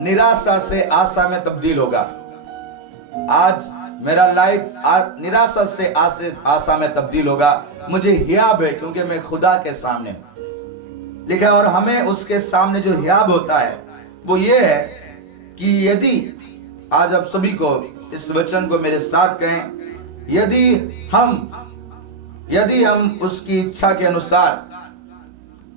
निराशा से आशा में तब्दील होगा। आज मेरा लाइफ निराशा से आशा में तब्दील होगा। मुझे हियाब है क्योंकि मैं खुदा के सामने हूं। लिखा है, और हमें उसके सामने जो हियाब होता है वो ये है कि यदि आज आप सभी को इस वचन को मेरे साथ कहें, यदि हम उसकी इच्छा के अनुसार,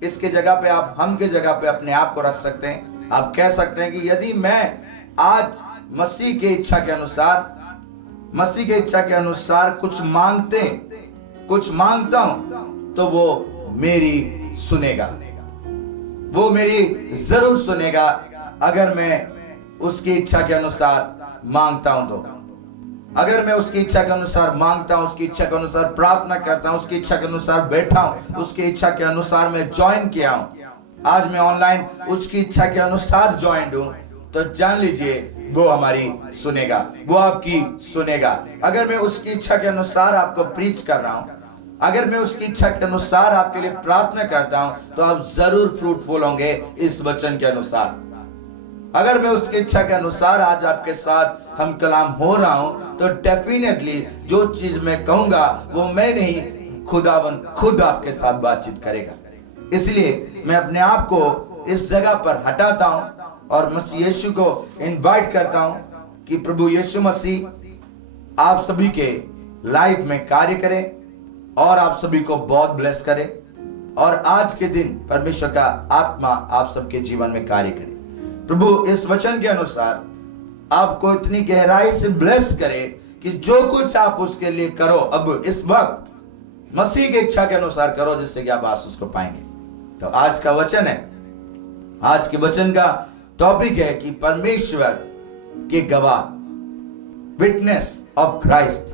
इसके जगह पे आप हम के जगह पे अपने आप को रख सकते हैं। आप कह सकते हैं कि यदि मैं आज मसीह के इच्छा के अनुसार कुछ मांगता हूं तो वो मेरी सुनेगा, वो मेरी जरूर सुनेगा अगर मैं उसकी इच्छा के अनुसार मांगता हूं तो। अगर मैं उसकी इच्छा के अनुसार मांगता हूं, उसकी इच्छा के अनुसार प्रार्थना करता हूं, उसकी इच्छा के अनुसार बैठा हूं, उसकी इच्छा के अनुसार मैं ज्वाइन किया हूं, आज मैं ऑनलाइन उसकी इच्छा के अनुसार ज्वाइंट हूं, तो जान लीजिए वो हमारी सुनेगा, वो आपकी सुनेगा। अगर मैं उसकी इच्छा के अनुसार आपको प्रीच कर रहा हूं, अगर मैं उसकी इच्छा के अनुसार आपके लिए प्रार्थना करता हूं, तो आप जरूर फ्रूटफुल होंगे इस वचन के अनुसार। अगर मैं उसकी इच्छा के अनुसार आज आपके साथ हम कलाम हो रहा हूं, तो डेफिनेटली जो चीज मैं कहूंगा वो मैं नहीं, खुदावंद खुद आपके साथ बातचीत करेगा। इसलिए मैं अपने आप को इस जगह पर हटाता हूं और मसीह यीशु को इनवाइट करता हूं कि प्रभु यीशु मसीह आप सभी के लाइफ में कार्य करे और आप सभी को बहुत ब्लेस करे, और आज के दिन परमेश्वर का आत्मा आप सबके जीवन में कार्य करे। प्रभु इस वचन के अनुसार आपको इतनी गहराई से ब्लेस करे कि जो कुछ आप उसके लिए करो अब इस वक्त मसीह की इच्छा के अनुसार करो, जिससे कि आप आशीष को पाएंगे। तो आज का वचन है, आज के वचन का टॉपिक है कि परमेश्वर के गवाह, विटनेस ऑफ क्राइस्ट।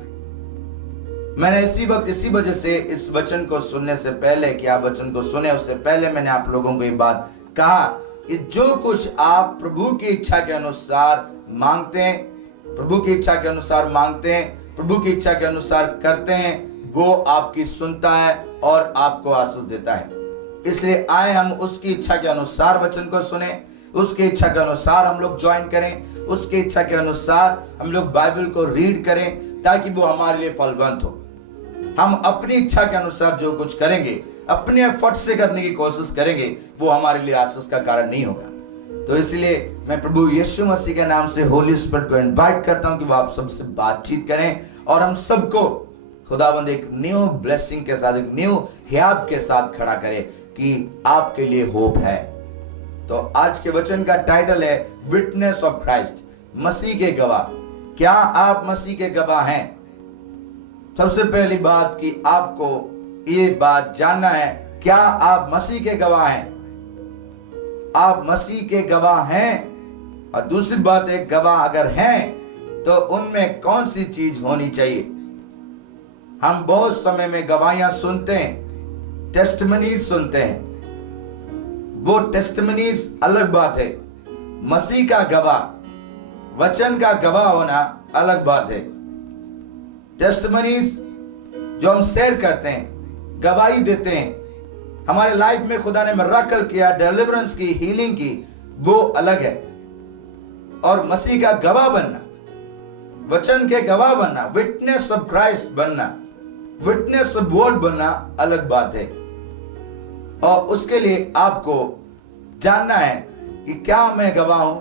मैंने इसी वजह से इस वचन को सुनने से पहले कि आप वचन को सुने उससे पहले मैंने आप लोगों को ये बात कहा कि जो कुछ आप प्रभु की इच्छा के अनुसार मांगते हैं, प्रभु की इच्छा के अनुसार मांगते हैं, प्रभु की इच्छा के अनुसार करते हैं, वो आपकी सुनता है और आपको आशीष देता है। इसलिए आए हम उसकी इच्छा के अनुसार वचन को सुने, उसकी इच्छा के अनुसार हम लोग ज्वाइन करें, उसकी इच्छा के अनुसार हम लोग बाइबल को रीड करें, ताकि वो हमारे लिए फलवंत हो। हम अपनी इच्छा के अनुसार जो कुछ करेंगे, अपने एफर्ट से करने की कोशिश करेंगे, वो हमारे लिए आशीष का कारण नहीं होगा। तो इसलिए मैं प्रभु यीशु मसीह के नाम से होली स्पिरिट को इनवाइट करता हूं कि वो आप सबसे बातचीत करें और हम सबको खुदावंद एक न्यू ब्लेसिंग के साथ, एक न्यू हियाब के साथ खड़ा करे कि आपके लिए होप है। तो आज के वचन का टाइटल है विटनेस ऑफ क्राइस्ट, मसीह के गवाह। क्या आप मसीह के गवाह हैं? सबसे पहली बात कि आपको ये बात जानना है, क्या आप मसीह के गवाह हैं? आप मसीह के गवाह हैं? और दूसरी बात है, गवाह अगर हैं तो उनमें कौन सी चीज होनी चाहिए? हम बहुत समय में गवाहियां सुनते हैं, टेस्टिमनीज सुनते हैं, वो टेस्टिमनीज अलग बात है। मसीह का गवाह, वचन का गवाह होना अलग बात है। टेस्टिमनीज जो हम शेयर करते हैं, गवाही देते हैं, हमारे लाइफ में खुदा ने मिरेकल किया, डिलीवरेंस की, हीलिंग की, वो अलग है। और मसीह का गवाह बनना, वचन के गवाह बनना, विटनेस ऑफ क्राइस्ट बनना, विटनेस ऑफ वर्ड बनना अलग बात है। और उसके लिए आपको जानना है कि क्या मैं गवाह हूं।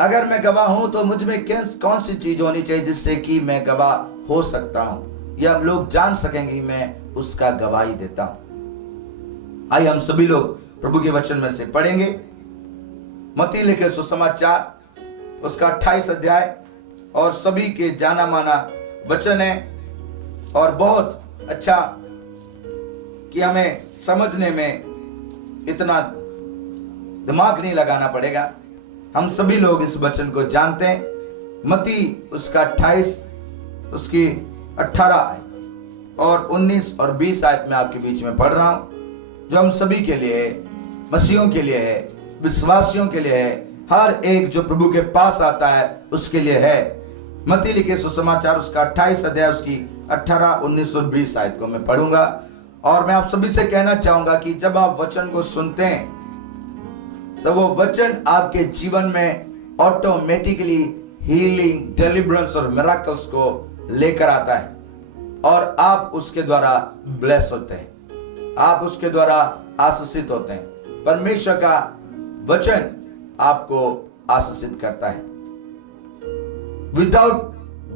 अगर मैं गवाह हूं तो मुझ में कौन सी चीज होनी चाहिए जिससे कि मैं गवाह हो सकता हूं, या लोग जान सकेंगे मैं उसका गवाही देता हूं। आइए हम सभी लोग प्रभु के वचन में से पढ़ेंगे। मत्ती लिखे सुसमाचार उसका 28 अध्याय, और सभी के जाना माना वचन है और बहुत अच्छा कि हमें समझने में इतना दिमाग नहीं लगाना पड़ेगा। हम सभी लोग इस वचन को जानते हैं। मत्ती उसका 28 उसकी 18 और 19 और 20 आयत में आपके बीच में पढ़ रहा हूं, जो हम सभी के लिए है, मसीहियों के लिए है, विश्वासियों के लिए है, हर एक जो प्रभु के पास आता है उसके लिए है। मत्ती लिखे सुसमाचार उसका 28 अध्याय उसकी 18, 19 और 20 आयत को मैं पढ़ूंगा। और मैं आप सभी से कहना चाहूंगा कि जब आप वचन को सुनते हैं तो वो वचन आपके जीवन में ऑटोमेटिकली हीलिंग, डिलीवरेंस और मिरेकल्स को लेकर आता है और आप उसके द्वारा ब्लेस होते हैं, आप उसके द्वारा आशीषित होते हैं। परमेश्वर का वचन आपको आशीषित करता है। विदाउट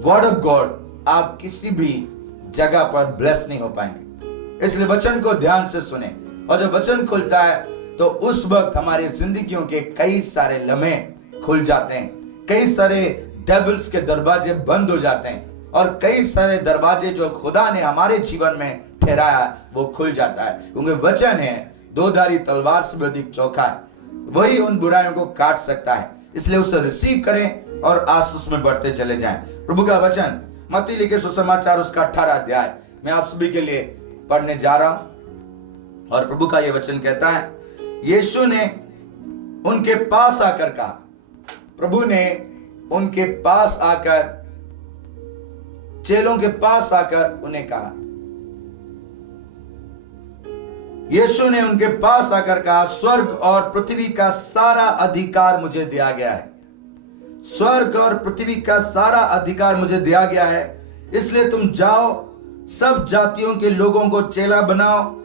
वर्ड ऑफ गॉड आप किसी भी जगह पर ब्लेस नहीं हो पाएंगे। इसलिए वचन को ध्यान से सुने, और जब वचन खुलता है तो उस वक्त हमारी जिंदगियों के कई सारे लम्हे खुल जाते हैं, कई सारे डेविल्स के दरवाजे बंद हो जाते हैं और कई सारे दरवाजे जो खुदा ने हमारे जीवन में ठहराया वो खुल जाता है। क्योंकि वचन है दो-धारी तलवार से भी अधिक चौखा है, वही उन बुराइयों को काट सकता है। इसलिए उसे रिसीव करें और आशीष में बढ़ते चले जाएं। प्रभु का वचन मत्ती लिखे सुसमाचार उसका 18 अध्याय मैं आप सभी के लिए पढ़ने जा रहा हूं। और प्रभु का यह वचन कहता है, यीशु ने उनके पास आकर कहा, प्रभु ने उनके पास आकर, चेलों के पास आकर उन्हें कहा, यीशु ने उनके पास आकर कहा, स्वर्ग और पृथ्वी का सारा अधिकार मुझे दिया गया है। स्वर्ग और पृथ्वी का सारा अधिकार मुझे दिया गया है, इसलिए तुम जाओ, सब जातियों के लोगों को चेला बनाओ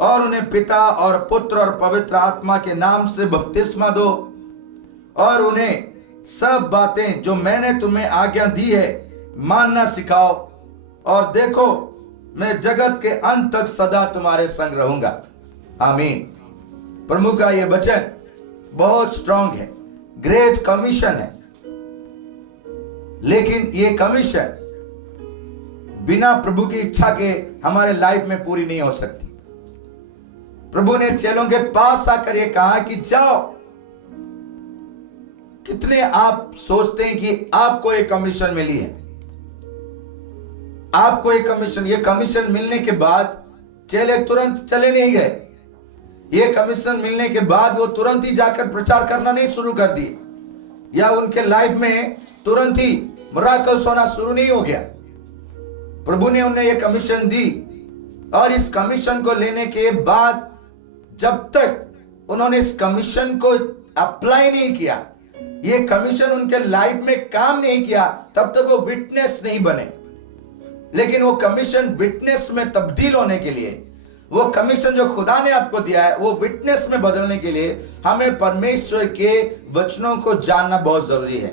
और उन्हें पिता और पुत्र और पवित्र आत्मा के नाम से बपतिस्मा दो और उन्हें सब बातें जो मैंने तुम्हें आज्ञा दी है मानना सिखाओ, और देखो मैं जगत के अंत तक सदा तुम्हारे संग रहूंगा। आमीन। प्रभु का यह वचन बहुत स्ट्रांग है, ग्रेट कमीशन है, लेकिन यह कमीशन बिना प्रभु की इच्छा के हमारे लाइफ में पूरी नहीं हो सकती। प्रभु ने चेलों के पास आकर यह कहा कि जाओ। कितने आप सोचते हैं कि आपको एक कमीशन मिली है, आपको एक कमीशन, ये कमीशन मिलने के बाद चेले तुरंत चले नहीं गए। ये कमीशन मिलने के बाद वो तुरंत ही जाकर प्रचार करना नहीं शुरू कर दिए, या उनके लाइफ में तुरंत ही मिरेकल्स होना शुरू नहीं हो गया। प्रभु ने उन्हें ये कमीशन दी और इस कमीशन को लेने के बाद जब तक उन्होंने इस कमीशन को अप्लाई नहीं किया, ये कमीशन उनके लाइफ में काम नहीं किया, तब तक वो विटनेस नहीं बने। लेकिन वो कमीशन विटनेस में तब्दील होने के लिए, वो कमीशन जो खुदा ने आपको दिया है वो विटनेस में बदलने के लिए हमें परमेश्वर के वचनों को जानना बहुत जरूरी है।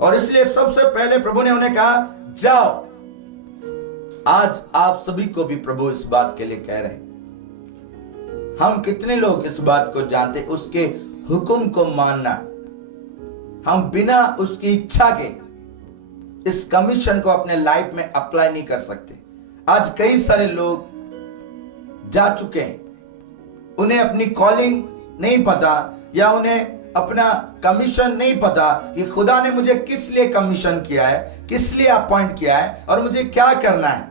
और इसलिए सबसे पहले प्रभु ने उन्हें कहा, जाओ। आज आप सभी को भी प्रभु इस बात के लिए कह रहे हैं। हम कितने लोग इस बात को जानते, उसके हुक्म को मानना, हम बिना उसकी इच्छा के इस कमीशन को अपने लाइफ में अप्लाई नहीं कर सकते। आज कई सारे लोग जा चुके हैं, उन्हें अपनी कॉलिंग नहीं पता, या उन्हें अपना कमीशन नहीं पता कि खुदा ने मुझे किस लिए कमीशन किया है, किस लिए अपॉइंट किया है और मुझे क्या करना है।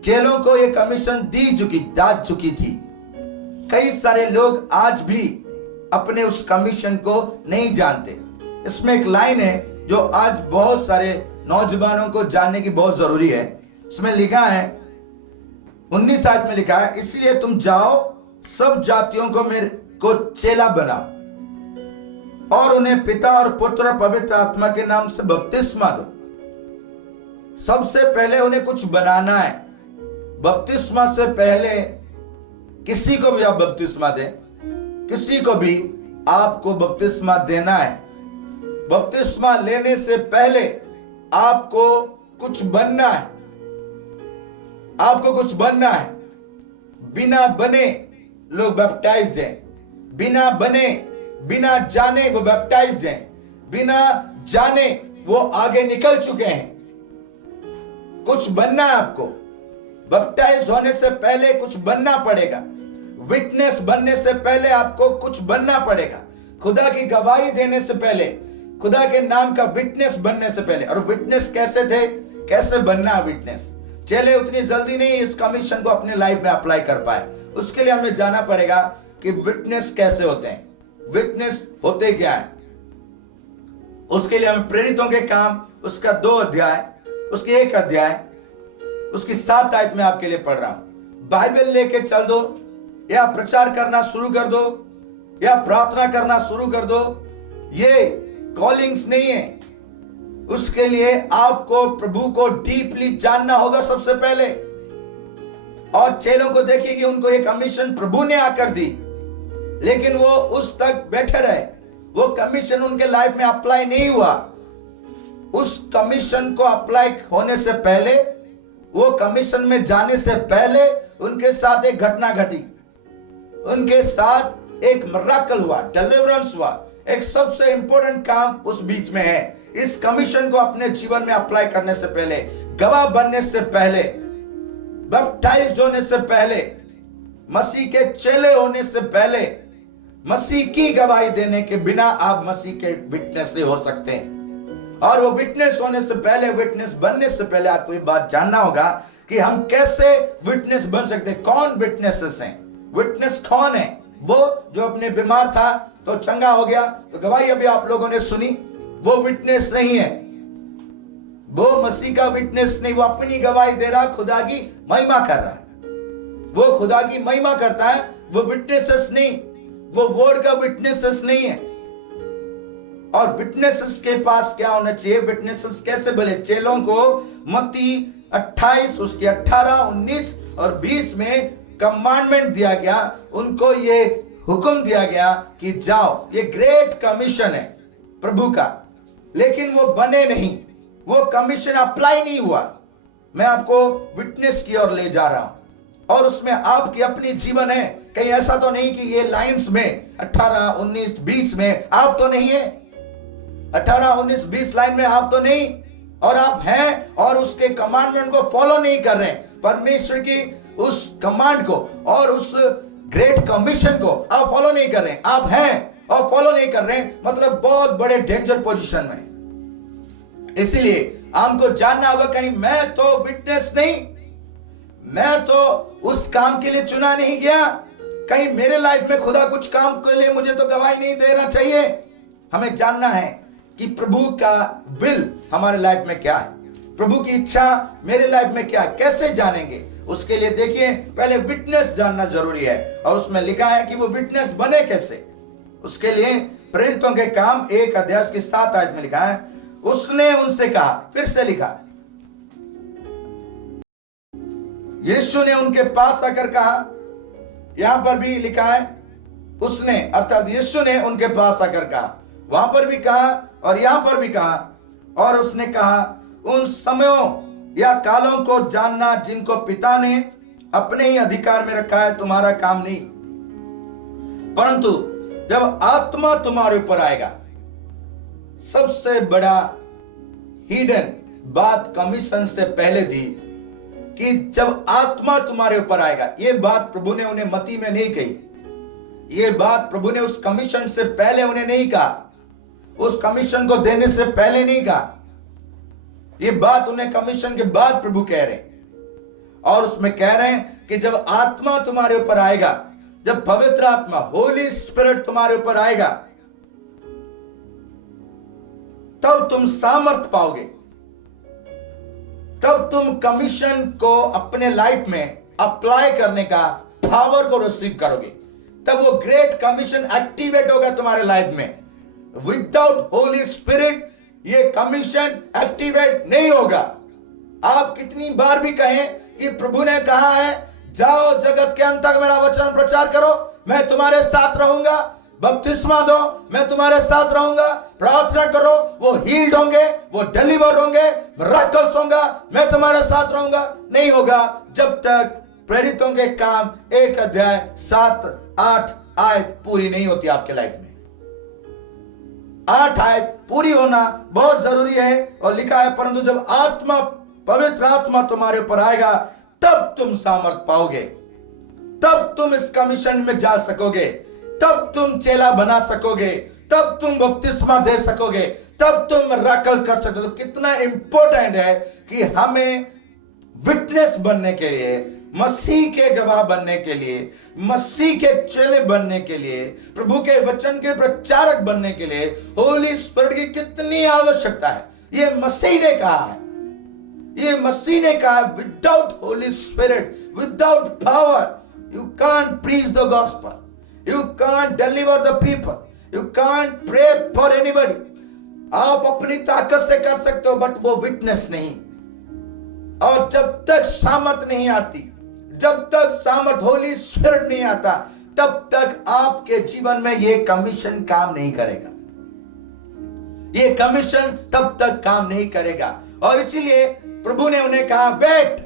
चेलों को यह कमीशन दा चुकी थी। कई सारे लोग आज भी अपने उस कमीशन को नहीं जानते। इसमें एक लाइन है जो आज बहुत सारे नौजवानों को जानने की बहुत जरूरी है। इसमें लिखा है 19 आयत में लिखा है, इसलिए तुम जाओ, सब जातियों को मेरे को चेला बनाओ और उन्हें पिता और पुत्र और पवित्र आत्मा के नाम से बपतिस्मा दो। सबसे पहले उन्हें कुछ बनाना है। बपतिस्मा से पहले किसी को भी आप बपतिस्मा दें, किसी को भी आपको बपतिस्मा देना है। बपतिस्मा लेने से पहले आपको कुछ बनना है, आपको कुछ बनना है। बिना बने लोग बैप्टाइज्ड हैं, बिना बने, बिना जाने वो बैप्टाइज्ड हैं, बिना जाने वो आगे निकल चुके हैं। कुछ बनना है आपको। बैप्टाइज्ड होने से पहले कुछ बनना पड़ेगा। विटनेस बनने से पहले आपको कुछ बनना पड़ेगा। खुदा की गवाही देने से पहले, खुदा के नाम का विटनेस बनने से पहले। और विटनेस कैसे थे, कैसे बनना है विटनेस? चेले उतनी जल्दी नहीं इस कमीशन को अपने लाइफ में अप्लाई कर पाए। उसके लिए हमें जाना पड़ेगा कि विटनेस कैसे होते हैं, विटनेस होते क्या है। उसके लिए हमें प्रेरितों के काम उसका 2 अध्याय, उसके 1 अध्याय, उसकी 7 आयत में आपके लिए पढ़ रहा हूं। बाइबल लेके चल दो या प्रचार करना शुरू कर दो, या प्रार्थना करना शुरू कर दो, ये कॉलिंग्स नहीं है। उसके लिए आपको प्रभु को डीपली जानना होगा सबसे पहले। और चेलों को देखिए कि उनको एक कमीशन प्रभु ने आकर दी, लेकिन वो उस तक बैठे रहे। वो कमीशन उनके लाइफ में अप्लाई नहीं हुआ। उस कमीशन को अप्लाई होने से पहले, वो कमीशन में जाने से पहले उनके साथ एक घटना घटी। उनके साथ एक मिरेकल हुआ, डिलीवरेंस हुआ। एक सबसे इंपॉर्टेंट काम उस बीच में है। इस कमीशन को अपने जीवन में अप्लाई करने से पहले, गवाह बनने से पहले, बैप्टाइज्ड होने से पहले, मसीह के चेले होने से पहले, मसीह की गवाही देने के बिना आप मसीह के विटनेस से हो सकते हैं। और वो विटनेस होने से पहले, विटनेस बनने से पहले आपको ये बात जानना होगा कि हम कैसे विटनेस बन सकते हैं। कौन विटनेसेस हैं? विटनेस कौन है? वो जो अपने बीमार था तो चंगा हो गया, तो गवाही अभी आप लोगों ने सुनी, वो विटनेस नहीं है। वो मसीह का विटनेस नहीं। वो अपनी गवाही दे रहा, खुदा की महिमा कर रहा है। वो खुदा की महिमा करता है, वो विटनेसेस नहीं, वो वर्ड का विटनेसेस नहीं है। और विटनेसेस के पास क्या होना चाहिए? विटनेसेस कैसे बोले? चेलों को मत्ती 28 उसके 18, 19 और 20 में कमांडमेंट दिया गया। उनको ये हुक्म दिया गया कि जाओ। ये ग्रेट कमीशन है प्रभु का, लेकिन वो बने नहीं। वो कमीशन अप्लाई नहीं हुआ। मैं आपको विटनेस की ओर ले जा रहा हूं, और उसमें आपकी अपनी जीवन है। कहीं ऐसा तो नहीं कि ये लाइंस में 18, 19, 20 में आप तो नहीं है। 18, 19, 20 लाइन में आप तो नहीं, और आप हैं और उसके कमांडमेंट को फॉलो नहीं कर रहे हैं। परमेश्वर की उस कमांड को और उस ग्रेट कमीशन को आप फॉलो नहीं कर रहे हैं। आप हैं और फॉलो नहीं कर रहे हैं, मतलब बहुत बड़े डेंजर पोजीशन में। इसलिए हमको जानना होगा, कहीं मैं तो विटनेस नहीं, मैं तो उस काम के लिए चुना नहीं गया, कहीं मेरे लाइफ में खुदा कुछ काम के लिए मुझे तो गवाही नहीं देना चाहिए। हमें जानना है कि प्रभु का विल हमारे लाइफ में क्या है, प्रभु की इच्छा मेरे लाइफ में क्या है। कैसे जानेंगे? उसके लिए देखिए, पहले विटनेस जानना जरूरी है। और उसमें लिखा है कि वो विटनेस बने कैसे। उसके लिए प्रेरितों के काम 1 अध्याय की 7 आयत में लिखा है, उसने उनसे कहा, फिर से लिखा, यीशु ने उनके पास आकर कहा। यहां पर भी लिखा है उसने, अर्थात यीशु ने उनके पास आकर कहा। वहां पर भी कहा और यहां पर भी कहा। और उसने कहा, उन समयों या कालों को जानना जिनको पिता ने अपने ही अधिकार में रखा है तुम्हारा काम नहीं, परंतु जब आत्मा तुम्हारे ऊपर आएगा। सबसे बड़ा हिडन बात कमीशन से पहले दी कि जब आत्मा तुम्हारे ऊपर आएगा। यह बात प्रभु ने उन्हें मत्ती में नहीं कही। यह बात प्रभु ने उस कमीशन से पहले उन्हें नहीं कहा, उस कमीशन को देने से पहले नहीं कहा। ये बात उन्हें कमीशन के बाद प्रभु कह रहे हैं। और उसमें कह रहे हैं कि जब आत्मा तुम्हारे ऊपर आएगा, जब पवित्र आत्मा, होली स्पिरिट तुम्हारे ऊपर आएगा, तब तुम सामर्थ पाओगे। तब तुम कमीशन को अपने लाइफ में अप्लाई करने का पावर को रिसीव करोगे। तब वो ग्रेट कमीशन एक्टिवेट होगा तुम्हारे लाइफ में। विदाउट होली स्पिरिट ये कमीशन एक्टिवेट नहीं होगा। आप कितनी बार भी कहें कि प्रभु ने कहा है, जाओ जगत के अंत तक मेरा वचन प्रचार करो, मैं तुम्हारे साथ रहूंगा, बपतिस्मा दो, मैं तुम्हारे साथ रहूंगा, प्रार्थना करो, वो हील्ड होंगे, वो डिलीवर होंगे, मिरेकल्स होगा, मैं तुम्हारे साथ रहूंगा। नहीं होगा जब तक प्रेरितों के काम 1 अध्याय 7, 8 आयत पूरी नहीं होती आपके लाइफ में। 8 आयत पूरी होना बहुत जरूरी है। और लिखा है, परंतु जब आत्मा, पवित्र आत्मा तुम्हारे ऊपर आएगा, तब तुम सामर्थ पाओगे, तब तुम इस कमीशन में जा सकोगे, तब तुम चेला बना सकोगे, तब तुम बपतिस्मा दे सकोगे, तब तुम मिरेकल कर सकोगे। तो कितना इंपॉर्टेंट है कि हमें विटनेस बनने के लिए, मसीह के गवाह बनने के लिए, मसीह के चेले बनने के लिए, प्रभु के वचन के प्रचारक बनने के लिए होली स्पिरिट की कितनी आवश्यकता है। ये मसीह ने कहा है, ये मसीह ने कहा, without Holi spirit, without power you can't preach the gospel. You can't deliver the people. You can't pray for anybody. आप अपनी ताकत से कर सकते हो, बट वो विटनेस नहीं। और जब तक सामर्थ नहीं आती, जब तक सामर्थ होली स्पिरिट नहीं आता, तब तक आपके जीवन में ये कमीशन काम नहीं करेगा। ये कमीशन तब तक काम नहीं करेगा। और इसीलिए प्रभु ने उन्हें कहा, वेट,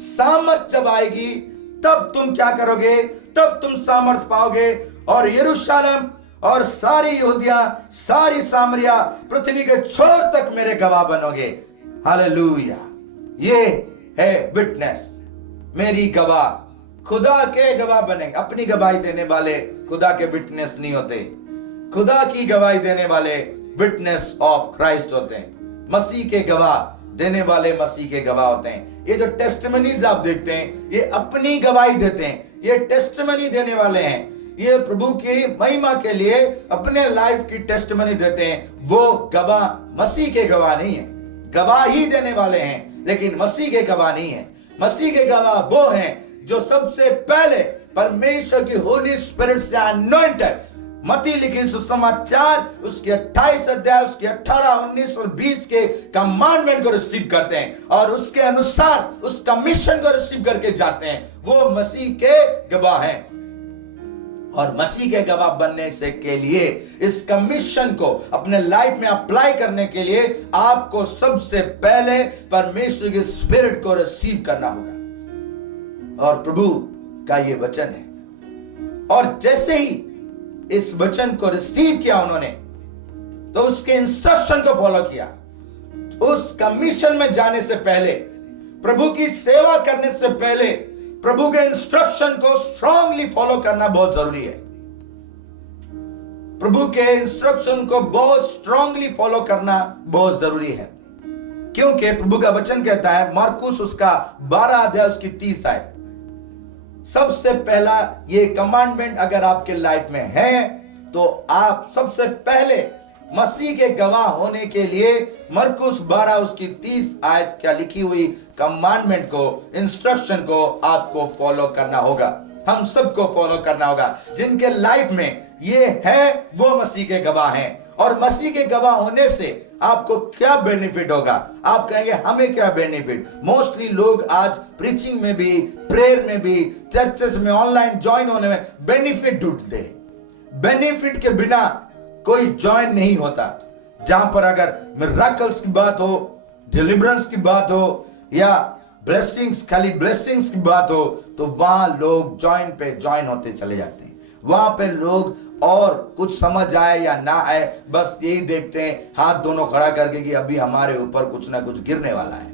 सामर्थ जब आएगी तब तुम क्या करोगे, तब तुम सामर्थ पाओगे और यरूशलेम और सारी यहूदिया, सारी सामरिया, पृथ्वी के छोर तक मेरे गवाह बनोगे। हालेलुया। ये है विटनेस, मेरी गवाह, खुदा के गवाह बनेंगे। अपनी गवाही देने वाले खुदा के विटनेस नहीं होते, खुदा की गवाही देने वाले विटनेस ऑफ क्राइस्ट होते हैं। मसीह के गवाह देने वाले मसीह के गवाह होते हैं। ये जो टेस्टिमनीज आप देखते हैं, ये अपनी गवाही देते हैं, ये टेस्टिमनी देने वाले हैं। ये प्रभु की महिमा के लिए अपने लाइफ की टेस्टिमनी देते हैं। वो गवाह मसीह के गवाह नहीं है, गवाह ही देने वाले हैं, लेकिन मसीह के गवाह नहीं है। मसीह के गवाह वो हैं जो सबसे पहले परमेश्वर की होली स्पिरिट से अनॉइंटेड, मत्ती लिखी सुसमाचार उसके 28 अध्याय उसके 18, 19 और 20 के कमांडमेंट को रिसीव करते हैं और उसके अनुसार उस कमीशन को रिसीव करके जाते हैं। वो मसीह के गवाह हैं। और मसीह के गवाह बनने से के लिए, इस कमीशन को अपने लाइफ में अप्लाई करने के लिए आपको सबसे पहले परमेश्वर के स्पिरिट को रिसीव करना होगा। और प्रभु का ये वचन है। और जैसे ही इस वचन को रिसीव किया उन्होंने, तो उसके इंस्ट्रक्शन को फॉलो किया। उस कमीशन में जाने से पहले, प्रभु की सेवा करने से पहले, प्रभु के इंस्ट्रक्शन को स्ट्रांगली फॉलो करना बहुत जरूरी है। प्रभु के इंस्ट्रक्शन को बहुत स्ट्रांगली फॉलो करना बहुत जरूरी है, क्योंकि प्रभु का वचन कहता है, मार्कुस उसका 12 अध्याय उसकी 30 आयत, सबसे पहला ये कमांडमेंट अगर आपके लाइफ में है, तो आप सबसे पहले मसीह के गवाह होने के लिए मरकुस 12 उसकी 30 आयत क्या लिखी हुई कमांडमेंट को, इंस्ट्रक्शन को आपको फॉलो करना होगा। हम सबको फॉलो करना होगा। जिनके लाइफ में ये है वो मसीह के गवाह हैं। और मसीह के गवाह होने से आपको क्या बेनिफिट होगा? आप कहेंगे हमें क्या बेनिफिट? मोस्टली लोग आज प्रीचिंग में भी, प्रेयर में भी, चर्चेस में ऑनलाइन ज्वाइन होने में बेनिफिट ढूंढते हैं। बेनिफिट के बिना कोई ज्वाइन नहीं होता। जहां पर अगर मिरेकल्स की बात हो, डिलीवरेंस की बात हो या ब्लेसिंग्स, खाली ब्लेसिंग्स की बात हो, तो वहां लोग ज्वाइन होते चले जाते हैं। वहां पे लोग और कुछ समझ आए या ना आए, बस यही देखते हैं हाथ दोनों खड़ा करके कि अभी हमारे ऊपर कुछ ना कुछ गिरने वाला है।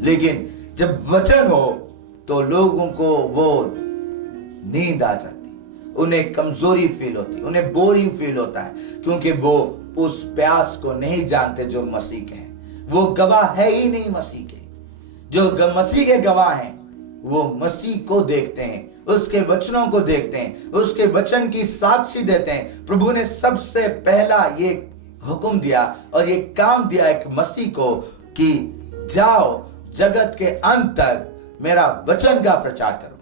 लेकिन जब वचन हो तो लोगों को वो नींद आ जाती, उन्हें कमजोरी फील होती, उन्हें बोरिंग फील होता है, क्योंकि वो उस प्यास को नहीं जानते जो मसीह के हैं। वो गवाह है ही नहीं मसीह के। जो मसीह के गवाह हैं वो मसीह को देखते हैं, उसके वचनों को देखते हैं, उसके वचन की साक्षी देते हैं। प्रभु ने सबसे पहला ये हुक्म दिया और ये काम दिया एक मसीह को कि जाओ जगत के अंत तक मेरा वचन का प्रचार करो।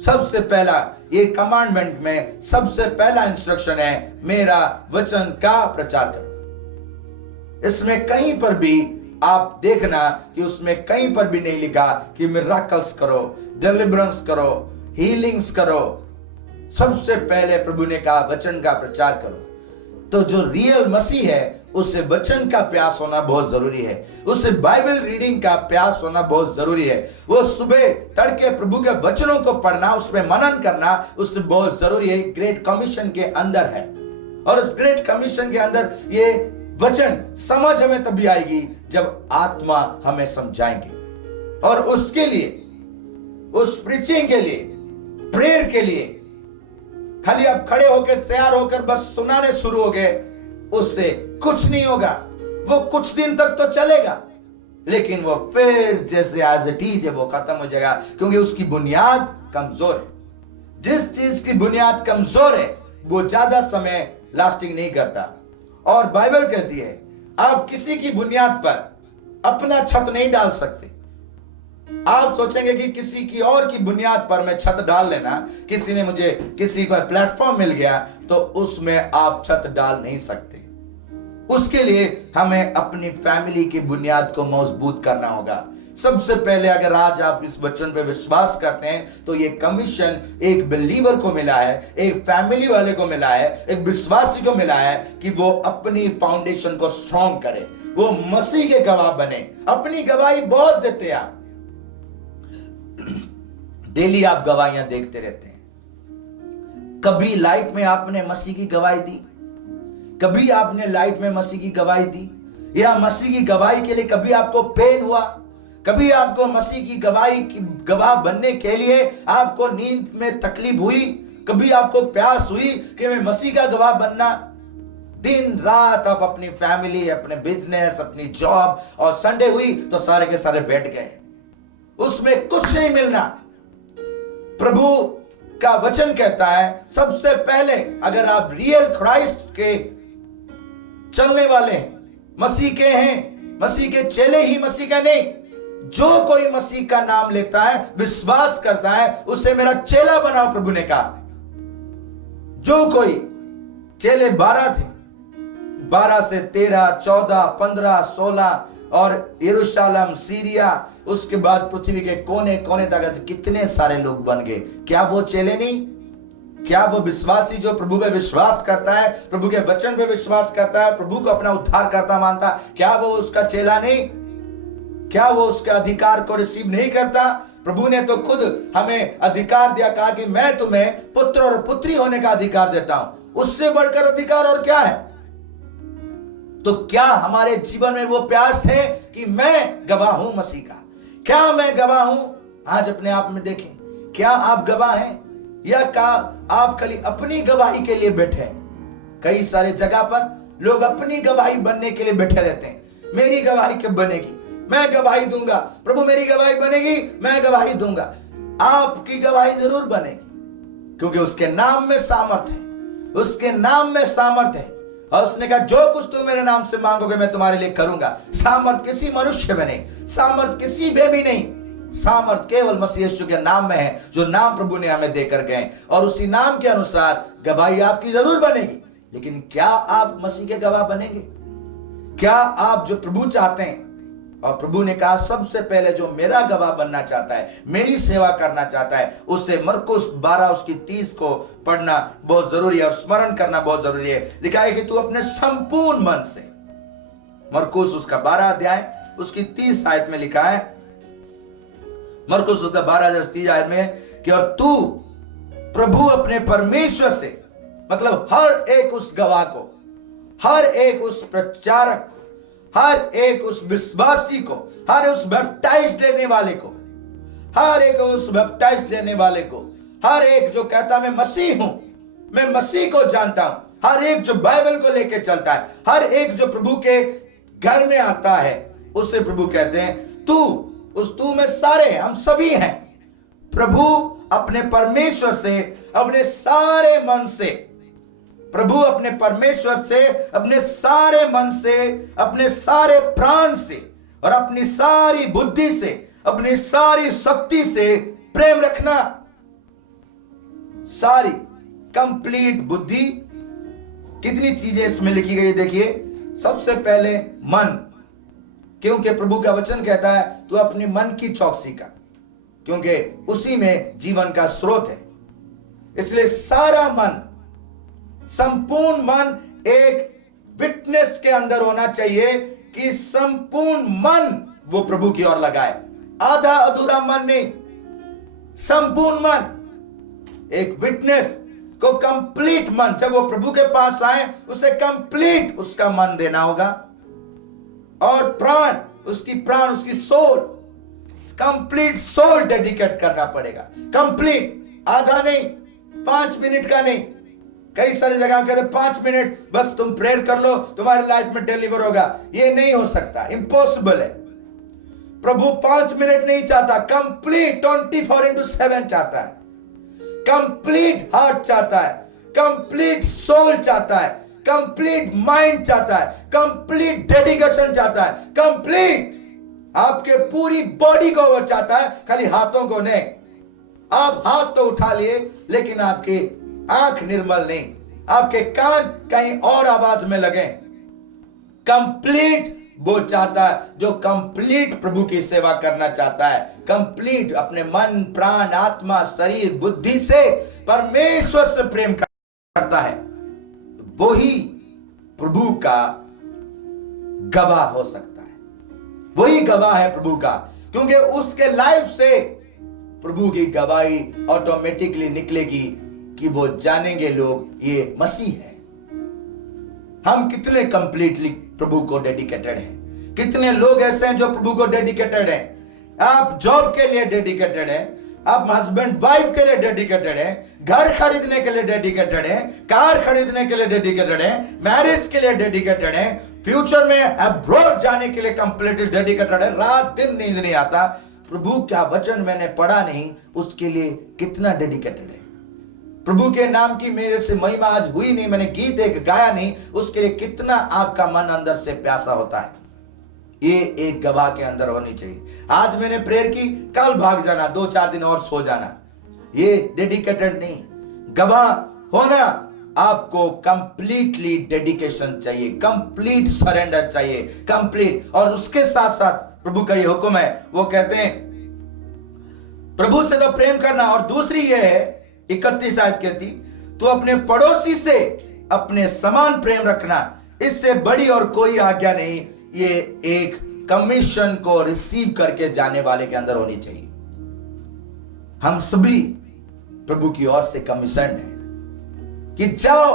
सबसे पहला ये कमांडमेंट में सबसे पहला इंस्ट्रक्शन है, मेरा वचन का प्रचार करो। इसमें कहीं पर भी आप देखना कि उसमें कहीं पर भी नहीं लिखा कि मिरेकल्स करो, डिलीवरेंस करो, हीलिंग्स करो। सबसे पहले प्रभु ने कहा वचन का प्रचार करो। तो जो रियल मसीह है उसे वचन का प्यास होना बहुत जरूरी है, उसे बाइबल रीडिंग का प्यास होना बहुत जरूरी है। वो सुबह तड़के प्रभु के वचनों को पढ़ना, उसमें मनन करना उससे बहुत जरूरी है। ग्रेट कमीशन के अंदर है और उस ग्रेट कमीशन के अंदर ये वचन समझ हमें तभी आएगी जब आत्मा हमें समझाएंगे। और उसके लिए, उस प्रीचिंग के लिए, प्रेयर के लिए खाली आप खड़े होकर तैयार होकर बस सुनाने शुरू हो गए, उससे कुछ नहीं होगा। वो कुछ दिन तक तो चलेगा, लेकिन वो फिर जैसे एज इट इज है वो खत्म हो जाएगा, क्योंकि उसकी बुनियाद कमजोर है। जिस चीज की बुनियाद कमजोर है वो ज्यादा समय लास्टिंग नहीं करता। और बाइबल कहती है आप किसी की बुनियाद पर अपना छत नहीं डाल सकते। आप सोचेंगे कि किसी की और की बुनियाद पर मैं छत डाल लेना, किसी ने मुझे किसी का प्लेटफॉर्म मिल गया तो उसमें आप छत डाल नहीं सकते। उसके लिए हमें अपनी फैमिली की बुनियाद को मजबूत करना होगा। सबसे पहले अगर आज आप इस वचन पे विश्वास करते हैं तो ये कमीशन एक बिलीवर को मिला है, एक फैमिली वाले को मिला है, एक विश्वासी को मिला है कि वो अपनी फाउंडेशन को स्ट्रॉन्ग करे, वो मसीह के गवाह बने। अपनी गवाही बहुत देते हैं आप, डेली आप गवाहियां देखते रहते हैं। कभी लाइफ में आपने मसीह की गवाही दी? कभी आपने लाइफ में मसीह की गवाही दी? या मसीह की गवाही के लिए कभी आपको पेन हुआ? कभी आपको मसीह की गवाही की गवाह बनने के लिए आपको नींद में तकलीफ हुई? कभी आपको प्यास हुई कि मैं मसीह का गवाह बनना? दिन रात आप अपनी फैमिली, अपने बिजनेस, अपनी जॉब, और संडे हुई तो सारे के सारे बैठ गए, उसमें कुछ नहीं मिलना। प्रभु का वचन कहता है सबसे पहले अगर आप रियल क्राइस्ट के चलने वाले हैं, मसीह के हैं, मसीह के चेले ही मसीह का नहीं, जो कोई मसीह का नाम लेता है, विश्वास करता है, उसे मेरा चेला बनाओ, प्रभु ने कहा। जो कोई चेले 12 थे, 12 से 13, 14, 15, 16 और यरूशलेम, सीरिया, उसके बाद पृथ्वी के कोने कोने तक कितने सारे लोग बन गए। क्या वो चेले नहीं? क्या वो विश्वासी जो प्रभु पे विश्वास करता है, प्रभु के वचन पे विश्वास करता है, प्रभु को अपना उद्धार करता मानता, क्या वो उसका चेला नहीं? क्या वो उसके अधिकार को रिसीव नहीं करता? प्रभु ने तो खुद हमें अधिकार दिया, कहा कि मैं तुम्हें पुत्र और पुत्री होने का अधिकार देता हूं। उससे बढ़कर अधिकार और क्या है? तो क्या हमारे जीवन में वो प्यास है कि मैं गवाह हूं मसीह का? क्या मैं गवाह हूं? आज अपने आप में देखें, क्या आप गवाह हैं या क्या आप खाली अपनी गवाही के लिए बैठे हैं? कई सारे जगह पर लोग अपनी गवाही बनने के लिए बैठे रहते हैं। मेरी गवाही कब बनेगी? मैं गवाही दूंगा, प्रभु मेरी गवाही बनेगी, मैं गवाही दूंगा। आपकी गवाही जरूर बनेगी, क्योंकि उसके नाम में सामर्थ है, उसके नाम में सामर्थ है। और उसने कहा जो कुछ तुम मेरे नाम से मांगोगे मैं तुम्हारे लिए करूंगा। सामर्थ किसी मनुष्य में नहीं, सामर्थ किसी में भी नहीं, सामर्थ केवल मसीह यीशु के नाम में है, जो नाम प्रभु ने हमें देकर गए। और उसी नाम के अनुसार गवाही आपकी जरूर बनेगी। लेकिन क्या आप मसीह के गवाह बनेंगे? क्या आप जो प्रभु चाहते हैं, और प्रभु ने कहा सबसे पहले जो मेरा गवाह बनना चाहता है, मेरी सेवा करना चाहता है, उससे मरकुस 12 उसकी 30 को पढ़ना बहुत जरूरी है और स्मरण करना बहुत जरूरी है। लिखा है कि तू अपने संपूर्ण मन से, मरकुस उसका 12 अध्याय उसकी 30 आयत में लिखा है, मरकुस उसका 12 अध्याय 30 आयत में कि और तू प्रभु अपने परमेश्वर से, मतलब हर एक उस गवाह को, हर एक उस प्रचारक, हर एक उस विश्वासी को, हर उस बैप्टाइज देने वाले को, हर एक उस बैप्टाइज देने वाले को, हर एक जो कहता मैं मसीह हूं, मैं मसीह को जानता हूं, हर एक जो बाइबल को लेके चलता है, हर एक जो प्रभु के घर में आता है, उससे प्रभु कहते हैं तू, उस तू में सारे, हम सभी हैं। प्रभु अपने परमेश्वर से, अपने सारे मन से, प्रभु अपने परमेश्वर से, अपने सारे मन से, अपने सारे प्राण से और अपनी सारी बुद्धि से, अपनी सारी शक्ति से प्रेम रखना। सारी कंप्लीट बुद्धि। कितनी चीजें इसमें लिखी गई देखिए। सबसे पहले मन, क्योंकि प्रभु का वचन कहता है तू अपने मन की चौकसी कर, क्योंकि उसी में जीवन का स्रोत है। इसलिए सारा मन, संपूर्ण मन एक विटनेस के अंदर होना चाहिए कि संपूर्ण मन वो प्रभु की ओर लगाए। आधा अधूरा मन नहीं, संपूर्ण मन। एक विटनेस को कंप्लीट मन, जब वो प्रभु के पास आए उसे कंप्लीट उसका मन देना होगा। और प्राण, उसकी प्राण, उसकी सोल, कंप्लीट सोल डेडिकेट करना पड़ेगा। कंप्लीट, आधा नहीं, 5 मिनट का नहीं। कई सारी जगह कहते 5 मिनट बस तुम प्रेयर कर लो तुम्हारी लाइफ में डिलीवर होगा। ये नहीं हो सकता, इम्पॉसिबल है। प्रभु 5 मिनट नहीं चाहता, कंप्लीट 24/7 चाहता है, कंप्लीट हार्ट चाहता है, कंप्लीट सोल चाहता है, कंप्लीट माइंड चाहता है, कंप्लीट डेडिकेशन चाहता है, कंप्लीट। आपके पूरी बॉडी को वो चाहता है, खाली हाथों को नहीं। आप हाथ तो उठा लिए लेकिन आपकी आंख निर्मल नहीं, आपके कान कहीं और आवाज में लगे। कंप्लीट वो चाहता है, जो कंप्लीट प्रभु की सेवा करना चाहता है, कंप्लीट अपने मन प्राण आत्मा शरीर बुद्धि से परमेश्वर से प्रेम करता है, वो ही प्रभु का गवाह हो सकता है। वही गवाह है प्रभु का, क्योंकि उसके लाइफ से प्रभु की गवाही ऑटोमेटिकली निकलेगी कि वो जानेंगे लोग ये मसीह है। हम कितने कंप्लीटली प्रभु को डेडिकेटेड हैं? कितने लोग ऐसे हैं जो प्रभु को डेडिकेटेड हैं? आप जॉब के लिए डेडिकेटेड हैं, आप हस्बैंड वाइफ के लिए डेडिकेटेड हैं, घर खरीदने के लिए डेडिकेटेड हैं, कार खरीदने के लिए डेडिकेटेड हैं, मैरिज के लिए डेडिकेटेड हैं, फ्यूचर में अब्रॉड जाने के लिए कंप्लीटली डेडिकेटेड है। रात दिन नींद नहीं आता, प्रभु का वचन मैंने पढ़ा नहीं, उसके लिए कितना डेडिकेटेड है? प्रभु के नाम की मेरे से महिमा आज हुई नहीं, मैंने गीत एक गाया नहीं, उसके लिए कितना आपका मन अंदर से प्यासा होता है? ये एक गवाह के अंदर होनी चाहिए। आज मैंने प्रेयर की, कल भाग जाना, 2-4 दिन और सो जाना, ये डेडिकेटेड नहीं। गवाह होना आपको कंप्लीटली डेडिकेशन चाहिए, कंप्लीट सरेंडर चाहिए, कंप्लीट। और उसके साथ साथ प्रभु का ये हुक्म है, वो कहते हैं प्रभु से तो प्रेम करना, और दूसरी ये है 31 आयत कहती, तो अपने पड़ोसी से अपने समान प्रेम रखना, इससे बड़ी और कोई आज्ञा नहीं। ये एक कमीशन को रिसीव करके जाने वाले के अंदर होनी चाहिए। हम सभी प्रभु की ओर से कमीशन है कि जाओ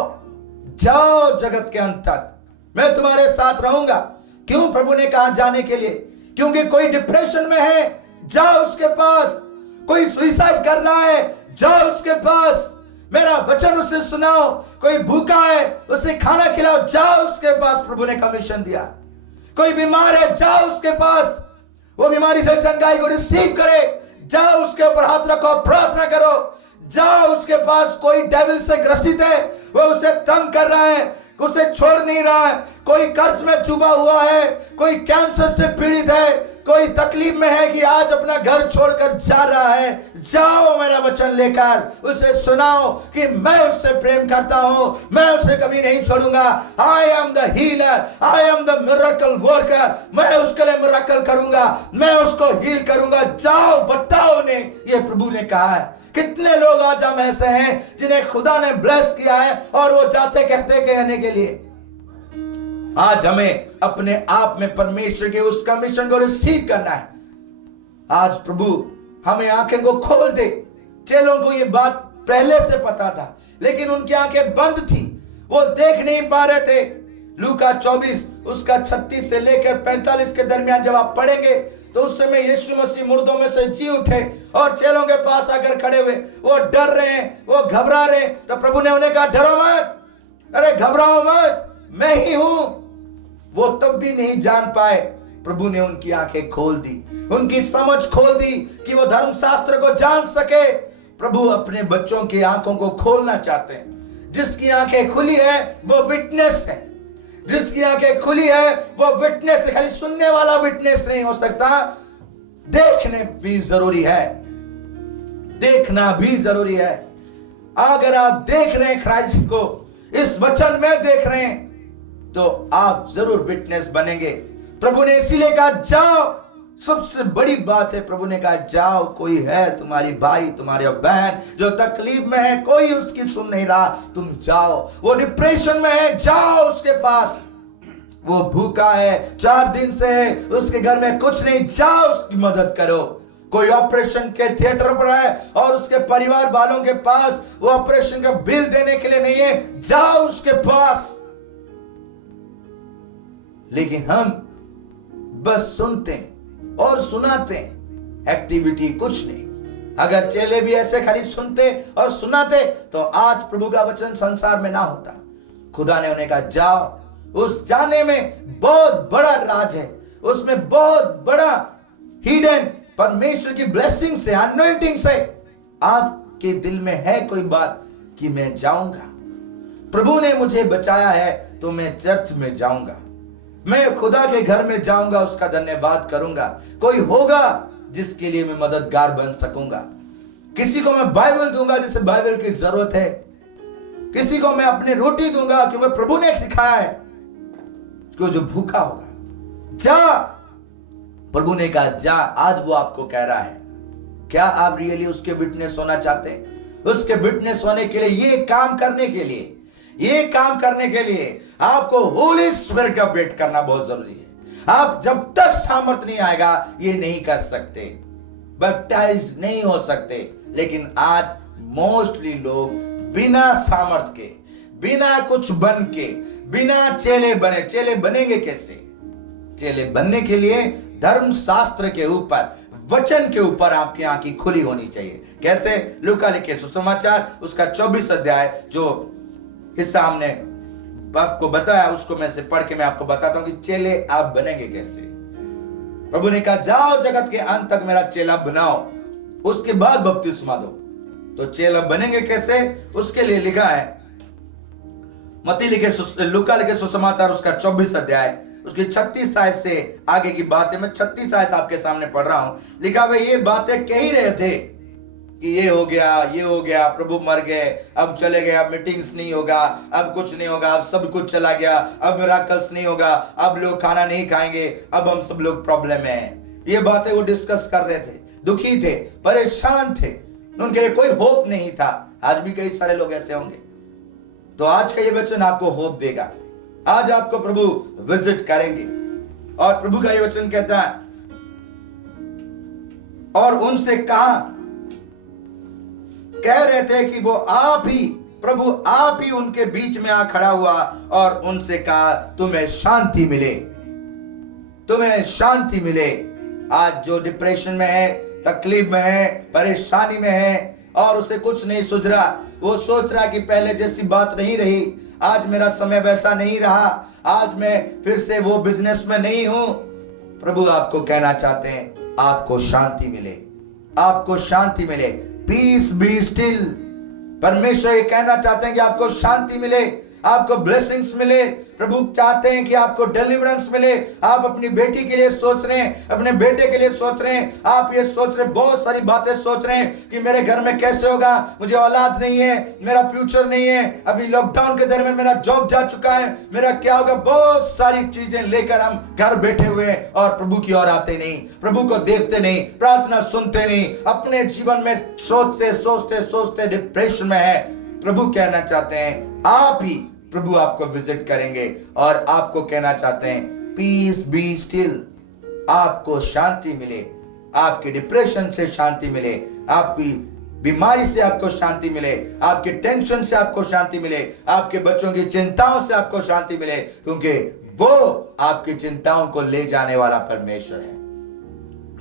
जाओ जगत के अंत तक, मैं तुम्हारे साथ रहूंगा। क्यों प्रभु ने कहा जाने के लिए? क्योंकि कोई डिप्रेशन में है, जाओ उसके पास। कोई सुसाइड कर रहा है, जाओ उसके पास, मेरा वचन उसे सुनाओ। कोई भूखा है, उसे खाना खिलाओ, जाओ उसके पास, प्रभु ने कमीशन दिया। कोई बीमार है, जाओ उसके पास, वो बीमारी से चंगाई को रिसीव करे, जाओ उसके ऊपर हाथ रखो, प्रार्थना करो, जाओ उसके पास। कोई डेविल से ग्रसित है, वो उसे तंग कर रहा है, उसे छोड़ नहीं रहा है, कोई कर्ज में चुभा हुआ है, कोई कैंसर से पीड़ित है, कोई तकलीफ में है कि आज अपना घर छोड़कर जा रहा है, जाओ मेरा वचन लेकर, उसे सुनाओ कि मैं उससे प्रेम करता हूं, मैं उसे कभी नहीं छोड़ूंगा। I am the healer, I am the miracle worker, मैं उसके लिए मिरेकल करूंगा, मैं उसको हील करूंगा, जाओ बताओ उन्हें। ये प्रभु ने कहा है। कितने लोग आज हम ऐसे हैं जिन्हें खुदा ने ब्लेस किया है और वो जाते कहते कहने के लिए। आज हमें अपने आप में परमेश्वर के उस कमीशन को रिसीव करना है। आज प्रभु हमें आंखें को खोल दे। चेलों को ये बात पहले से पता था, लेकिन उनकी आंखें बंद थी, वो देख नहीं पा रहे थे। लूका 24 उसका 36 से लेकर 45 के दरमियान जब आप पढ़ेंगे तो उस समय यीशु मसीह मुर्दों में से जी उठे और चेलों के पास आकर खड़े हुए। वो डर रहे हैं, वो घबरा रहे हैं, तो प्रभु ने उन्हें कहा डरो मत, अरे घबराओ मत, मैं ही हूं। वो तब भी नहीं जान पाए। प्रभु ने उनकी आंखें खोल दी, उनकी समझ खोल दी कि वो धर्मशास्त्र को जान सके। प्रभु अपने बच्चों की आंखों को खोलना चाहते हैं। जिसकी आंखें खुली है वो विटनेस है, जिसकी आंखें खुली है वो विटनेस है। खाली सुनने वाला विटनेस नहीं हो सकता, देखने भी जरूरी है, देखना भी जरूरी है। अगर आप देख रहे हैं क्राइस्ट को, इस वचन में देख रहे हैं, तो आप जरूर विटनेस बनेंगे। प्रभु ने इसीलिए कहा जाओ। सबसे बड़ी बात है, प्रभु ने कहा जाओ। कोई है तुम्हारी भाई, तुम्हारी बहन जो तकलीफ में है, कोई उसकी सुन नहीं रहा, तुम जाओ। वो डिप्रेशन में है, जाओ उसके पास। वो भूखा है, 4 दिन से है, उसके घर में कुछ नहीं, जाओ उसकी मदद करो। कोई ऑपरेशन के थिएटर पर है और उसके परिवार वालों के पास वो ऑपरेशन का बिल देने के लिए नहीं है, जाओ उसके पास। लेकिन हम बस सुनते हैं और सुनाते हैं, एक्टिविटी कुछ नहीं। अगर चेले भी ऐसे खाली सुनते और सुनाते तो आज प्रभु का वचन संसार में ना होता। खुदा ने उन्हें कहा जाओ। उस जाने में बहुत बड़ा राज है, उसमें बहुत बड़ा हिडन परमेश्वर की ब्लेसिंग से, अनॉइंटिंग से। आपके दिल में है कोई बात कि मैं जाऊंगा, प्रभु ने मुझे बचाया है तो मैं चर्च में जाऊंगा, मैं खुदा के घर में जाऊंगा, उसका धन्यवाद करूंगा। कोई होगा जिसके लिए मैं मददगार बन सकूंगा। किसी को मैं बाइबल दूंगा जिसे बाइबल की जरूरत है। किसी को मैं अपनी रोटी दूंगा क्योंकि प्रभु ने सिखाया है कि जो भूखा होगा जा। प्रभु ने कहा जा। आज वो आपको कह रहा है, क्या आप रियली उसके विटनेस होना चाहते हैं? उसके विटनेस होने के लिए, ये काम करने के लिए आपको होली स्पिरिट का वेट करना बहुत जरूरी है। आप जब तक सामर्थ नहीं आएगा ये नहीं कर सकते, बैप्टाइज नहीं हो सकते। लेकिन आज मोस्टली लोग बिना सामर्थ के, बिना कुछ बन के, बिना चेले बने। चेले बनेंगे कैसे? चेले बनने के लिए धर्म शास्त्र के ऊपर, वचन के ऊपर आपकी आंखें खुली होनी चाहिए। कैसे? लूका लिखे सुसमाचार उसका 24 अध्याय, जो हिस्सा हमने आपको बताया उसको मैं से पढ़ के मैं आपको बताता हूं कि चेले आप बनेंगे कैसे। प्रभु ने कहा जाओ जगत के अंत तक मेरा चेला बनाओ, उसके बाद बपतिस्मा दो। तो चेला बनेंगे कैसे? उसके लिए लिखा है लूका लिखे सुसमाचार उसका 24 अध्याय उसकी 36 आयत से आगे की बातें, मैं 36 आयत आपके सामने पढ़ रहा हूं। लिखा वे ये बातें कह ही रहे थे कि ये हो गया, प्रभु मर गए, अब चले गए, अब मीटिंग्स नहीं होगा, अब कुछ नहीं होगा, अब सब कुछ चला गया, अब मिराकल्स नहीं होगा, अब लोग खाना नहीं खाएंगे, अब हम सब लोग प्रॉब्लम में हैं। ये बातें वो डिस्कस कर रहे थे, दुखी थे, परेशान थे, उनके लिए कोई होप नहीं था। आज भी कई सारे लोग ऐसे होंगे। तो आज का ये वचन आपको होप देगा। आज आपको प्रभु विजिट करेंगे और प्रभु का ये वचन कहता है, और उनसे कह रहे थे कि वो प्रभु आप ही उनके बीच में आ खड़ा हुआ और उनसे कहा तुम्हें शांति मिले। आज जो डिप्रेशन में है, तकलीफ में है, परेशानी में है और उसे कुछ नहीं सुझ रहा, वो सोच रहा कि पहले जैसी बात नहीं रही, आज मेरा समय वैसा नहीं रहा, आज मैं फिर से वो बिजनेस में नहीं हूं। प्रभु आपको कहना चाहते हैं आपको शांति मिले। Peace be still. परमेश्वर ये कहना चाहते हैं कि आपको शांति मिले, आपको ब्लेसिंग्स मिले। प्रभु चाहते हैं कि आपको डिलीवरेंस मिले। आप अपनी बेटी के लिए सोच रहे हैं, अपने बेटे के लिए सोच रहे हैं, आप ये सोच रहे हैं, बहुत सारी बातें सोच रहे हैं कि मेरे घर में कैसे होगा, मुझे औलाद नहीं है, मेरा फ्यूचर नहीं है, अभी लॉकडाउन के दर में मेरा जॉब जा चुका है, मेरा क्या होगा। बहुत सारी चीजें लेकर हम घर बैठे हुए हैं और प्रभु की ओर आते नहीं, प्रभु को देखते नहीं, प्रार्थना सुनते नहीं, अपने जीवन में सोचते डिप्रेशन में है। प्रभु कहना चाहते हैं प्रभु आपको विजिट करेंगे और आपको कहना चाहते हैं पीस बी स्टिल। आपको शांति मिले, आपके डिप्रेशन से शांति मिले, आपकी बीमारी से आपको शांति मिले, आपके टेंशन से आपको शांति मिले, आपके बच्चों की चिंताओं से आपको शांति मिले, क्योंकि वो आपकी चिंताओं को ले जाने वाला परमेश्वर है।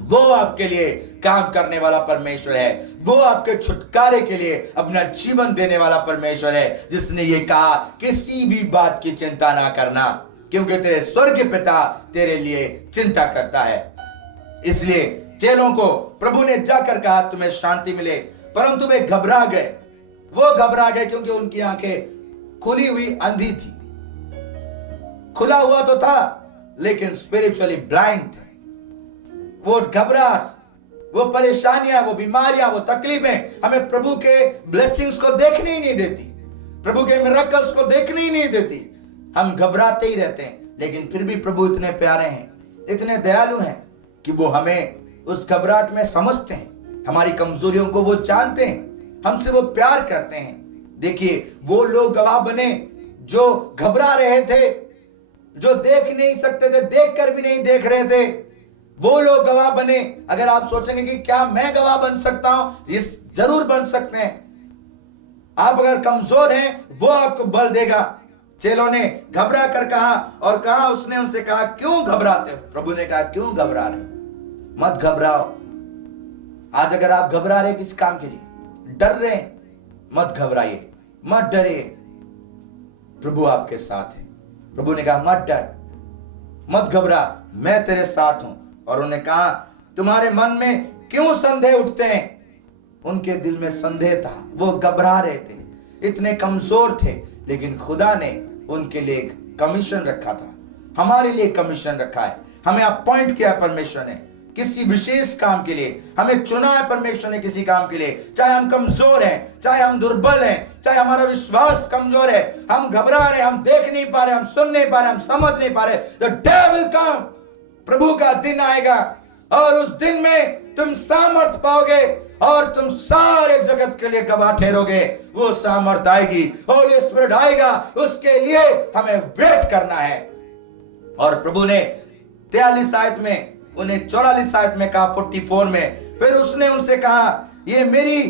वो आपके लिए काम करने वाला परमेश्वर है। वो आपके छुटकारे के लिए अपना जीवन देने वाला परमेश्वर है, जिसने ये कहा किसी भी बात की चिंता ना करना, क्योंकि तेरे स्वर्गीय पिता तेरे लिए चिंता करता है। इसलिए चेलों को प्रभु ने जाकर कहा तुम्हें शांति मिले, परंतु वे घबरा गए। वो घबरा गए क्योंकि उनकी आंखें खुली हुई अंधी थी। खुला हुआ तो था लेकिन स्पिरिचुअली ब्लाइंड थे। वो घबराहट, वो परेशानियां, वो बीमारियां, वो तकलीफें हमें प्रभु के ब्लेसिंग्स को देखने ही नहीं देती, प्रभु के मिरेकल्स को देखने ही नहीं देती। हम घबराते ही रहते हैं, लेकिन फिर भी प्रभु इतने प्यारे हैं, इतने दयालु हैं कि वो हमें उस घबराहट में समझते हैं। हमारी कमजोरियों को वो जानते हैं, हमसे वो प्यार करते हैं। देखिए वो लोग गवाह बने जो घबरा रहे थे, जो देख नहीं सकते थे, देख कर भी नहीं देख रहे थे, वो लोग गवाह बने। अगर आप सोचेंगे कि क्या मैं गवाह बन सकता हूं, इस जरूर बन सकते हैं। आप अगर कमजोर हैं वो आपको बल देगा। चेलों ने घबरा कर कहा, और कहा उसने उनसे कहा क्यों घबराते हो? प्रभु ने कहा क्यों घबरा रहे हो? मत घबराओ। आज अगर आप घबरा रहे किस काम के लिए, डर रहे, मत घबराइए, मत डरिए, प्रभु आपके साथ है। प्रभु ने कहा मत डर, मत घबरा, मैं तेरे साथ हूं। और उन्होंने कहा तुम्हारे मन में क्यों संदेह उठते हैं? उनके दिल में संदेह था, वो घबरा रहे थे, इतने कमजोर थे, लेकिन खुदा ने उनके लिए एक कमीशन रखा था। हमारे लिए कमीशन रखा है, हमें अपॉइंट किया है परमेश्वर ने किसी विशेष काम के लिए, हमें चुना है परमेश्वर ने किसी काम के लिए। चाहे हम कमजोर हैं, चाहे हम दुर्बल हैं, चाहे हमारा विश्वास कमजोर है, हम घबरा रहे, हम देख नहीं पा रहे, हम सुन नहीं पा रहे, हम समझ नहीं पा रहे, द डे विल कम, प्रभु का दिन आएगा और उस दिन में तुम सामर्थ पाओगे और तुम सारे जगत के लिए गवाह ठहरोगे। वो सामर्थ आएगी, होली स्पिरिट आएगा, उसके लिए हमें वेट करना है। और प्रभु ने 43 आयत में, उन्हें 44 आयत में कहा, 44 में, फिर उसने उनसे कहा, ये मेरी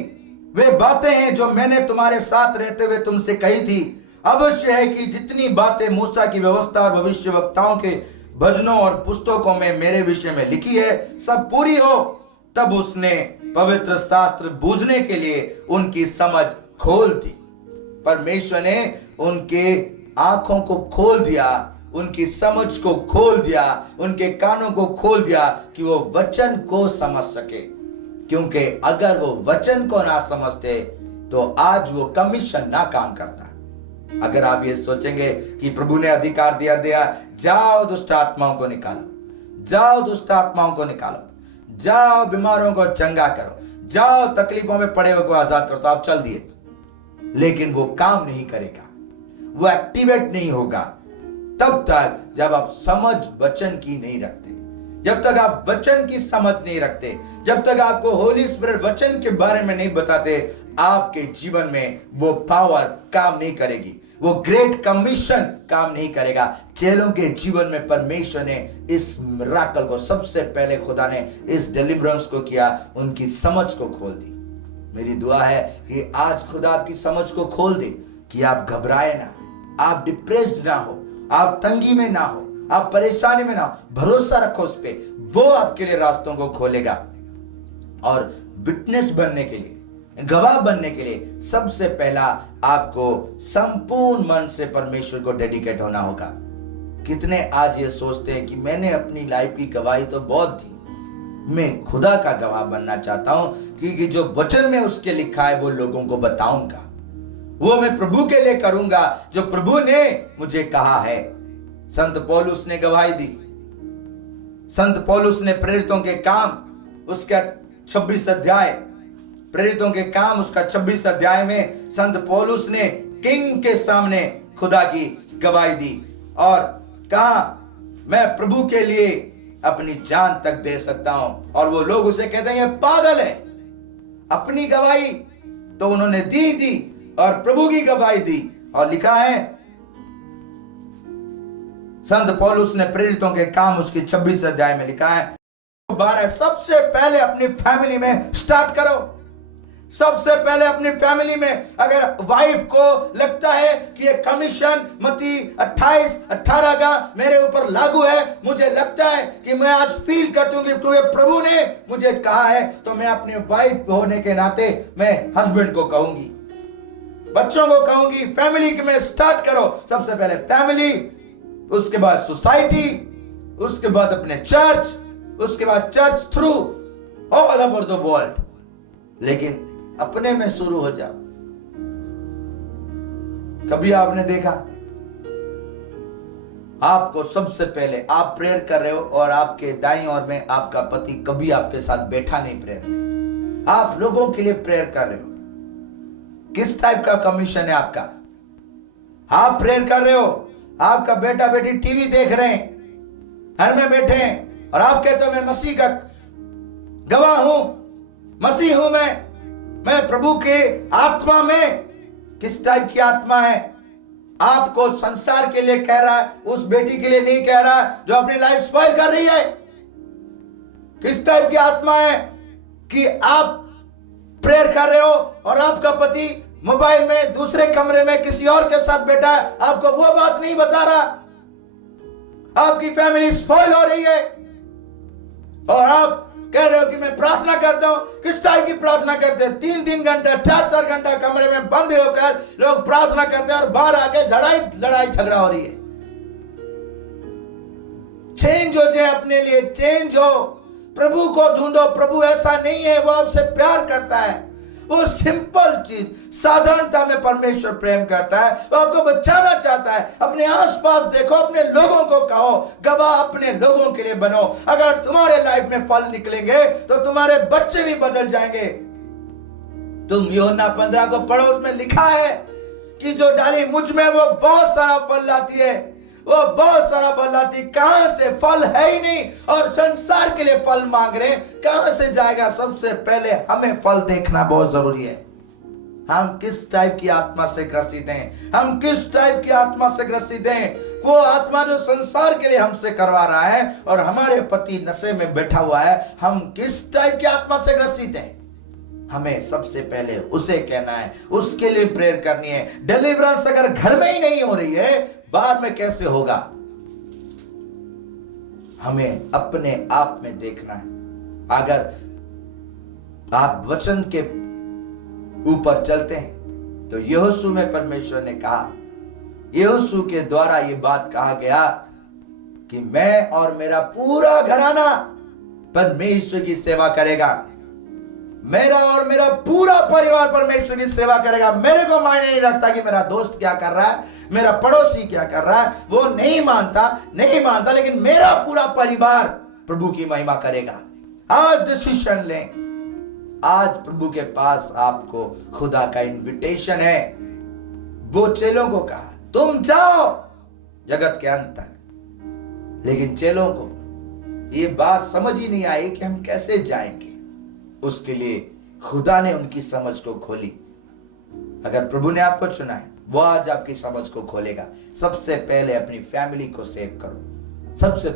वे बातें हैं जो मैंने तुम्हारे साथ रहते हुए तुमसे कही थी। अवश्य है कि जितनी बातें मूसा की व्यवस्था और भविष्यवक्ताओं के भजनों और पुस्तकों में मेरे विषय में लिखी है, सब पूरी हो। तब उसने पवित्र शास्त्र बूझने के लिए उनकी समझ खोल दी। परमेश्वर ने उनके आंखों को खोल दिया, उनकी समझ को खोल दिया, उनके कानों को खोल दिया कि वो वचन को समझ सके। क्योंकि अगर वो वचन को ना समझते तो आज वो कमीशन ना काम करता। अगर आप ये सोचेंगे कि प्रभु ने अधिकार दिया जाओ दुष्ट आत्माओं को निकालो, जाओ दुष्ट आत्माओं को निकालो, जाओ बीमारों को चंगा करो, जाओ तकलीफों में पड़े हुए को आजाद करो, तो आप चल दिए, लेकिन वो काम नहीं करेगा, वो एक्टिवेट नहीं होगा तब तक जब आप समझ वचन की नहीं रखते, जब तक आप वचन की समझ नहीं रखते, जब तक आपको होली स्पिरिट वचन के बारे में नहीं बताते, आपके जीवन में वो पावर काम नहीं करेगी, वो ग्रेट कमीशन काम नहीं करेगा। चेलों के जीवन में परमेश्वर ने इस मिराकल को, सबसे पहले खुदा ने इस डिलीवरेंस को किया, उनकी समझ को खोल दी। मेरी दुआ है कि आज खुदा आपकी समझ को खोल दे कि आप घबराए ना, आप डिप्रेस्ड ना हो, आप तंगी में ना हो, आप परेशानी में ना हो, भरोसा रखो उस पे, वो आपके लिए रास्तों को खोलेगा। और विटनेस बनने के लिए, गवाह बनने के लिए सबसे पहला आपको संपूर्ण मन से परमेश्वर को डेडिकेट होना होगा। कितने आज ये सोचते हैं कि मैंने अपनी लाइफ की गवाही तो बहुत दी, मैं खुदा का गवाह बनना चाहता हूं, क्योंकि जो वचन में उसके लिखा है वो लोगों को बताऊंगा, वो मैं प्रभु के लिए करूंगा जो प्रभु ने मुझे कहा है। संत पौलुस ने गवाही दी, संत पौलुस ने प्रेरितों के काम उसका 26 अध्याय, प्रेरितों के काम उसका 26 अध्याय में संत पौलुस ने किंग के सामने खुदा की गवाही दी और कहा, मैं प्रभु के लिए अपनी जान तक दे सकता हूं। और वो लोग उसे कहते हैं ये पागल है। अपनी गवाही तो उन्होंने दी और प्रभु की गवाही दी। और लिखा है संत पौलुस ने प्रेरितों के काम उसके 26 अध्याय में लिखा है, 12 सबसे पहले अपनी फैमिली में स्टार्ट करो। सबसे पहले अपनी फैमिली में, अगर वाइफ को लगता है कि ये कमीशन मत्ती 28:18 का मेरे ऊपर लागू है, मुझे लगता है कि मैं आज फील करती हूँ कि प्रभु ने मुझे कहा है, तो मैं अपनी वाइफ होने के नाते मैं हस्बैंड को कहूंगी, बच्चों को कहूंगी, फैमिली के में स्टार्ट करो। सबसे पहले फैमिली, उसके बाद सोसाइटी, उसके बाद अपने चर्च, उसके बाद church through all over the world. लेकिन अपने में शुरू हो जाओ। कभी आपने देखा, आपको सबसे पहले आप प्रेयर कर रहे हो और आपके दाईं ओर में आपका पति कभी आपके साथ बैठा नहीं प्रेयर में, आप लोगों के लिए प्रेयर कर रहे हो। किस टाइप का कमीशन है आपका? आप प्रेयर कर रहे हो, आपका बेटा बेटी टीवी देख रहे हैं, घर में बैठे हैं और आप कहते हो मैं मसीह का गवाह हूं, मसीह हूं मैं प्रभु के आत्मा में। किस टाइप की आत्मा है? आपको संसार के लिए कह रहा है, उस बेटी के लिए नहीं कह रहा जो अपनी लाइफ स्पॉइल कर रही है। किस टाइप की आत्मा है कि आप प्रेयर कर रहे हो और आपका पति मोबाइल में दूसरे कमरे में किसी और के साथ बैठा है, आपको वो बात नहीं बता रहा, आपकी फैमिली स्पॉइल हो रही है और आप कह रहे हो कि मैं प्रार्थना करता हूं। किस टाइप की प्रार्थना करते हैं? 3-3 घंटा 4-4 घंटा कमरे में बंद होकर लोग प्रार्थना करते हैं और बाहर आके लड़ाई झगड़ा हो रही है। चेंज हो जाए, अपने लिए चेंज हो, प्रभु को ढूंढो। प्रभु ऐसा नहीं है, वो आपसे प्यार करता है, वो सिंपल चीज, साधारणता में परमेश्वर प्रेम करता है। वो आपको बचाना चाहता है। अपने आसपास देखो, अपने लोगों को कहो, गवाह अपने लोगों के लिए बनो। अगर तुम्हारे लाइफ में फल निकलेंगे तो तुम्हारे बच्चे भी बदल जाएंगे। तुम यूहन्ना 15 को पढ़ो, उसमें लिखा है कि जो डाली मुझ में वो बहुत सारा फल लाती है, वो बहुत सारा फल लाती। कहां से? फल है ही नहीं और संसार के लिए फल मांग रहे, कहां से जाएगा? सबसे पहले हमें फल देखना बहुत जरूरी है। हम किस टाइप की आत्मा से ग्रसित हैं? हम किस टाइप की आत्मा से ग्रसित हैं? वो आत्मा जो संसार के लिए हमसे करवा रहा है और हमारे पति नशे में बैठा हुआ है, हम किस टाइप की आत्मा से ग्रसित हैं? हमें सबसे पहले उसे कहना है, उसके लिए प्रेयर करनी है। डिलीवरेंस अगर घर में ही नहीं हो रही है, बाद में कैसे होगा? हमें अपने आप में देखना है। अगर आप वचन के ऊपर चलते हैं तो यहोशू में परमेश्वर ने कहा, यहोशू के द्वारा यह बात कहा गया कि मैं और मेरा पूरा घराना परमेश्वर की सेवा करेगा। मेरा और मेरा पूरा परिवार परमेश्वर की सेवा करेगा। मेरे को मायने नहीं रखता कि मेरा दोस्त क्या कर रहा है, मेरा पड़ोसी क्या कर रहा है, वो नहीं मानता, लेकिन मेरा पूरा परिवार प्रभु की महिमा करेगा। आज डिसीजन लें। आज प्रभु के पास आपको खुदा का इनविटेशन है। वो चेलों को कहा, तुम जाओ जगत के अंत तक, लेकिन चेलों को ये बात समझ ही नहीं आई कि हम कैसे जाएंगे। उसके लिए खुदा ने उनकी समझ को खोली। अगर प्रभु ने आपको चुना है, वो आज आपकी समझ को खोलेगा। सबसे पहले अपनी फैमिली को सेव करो। सबसे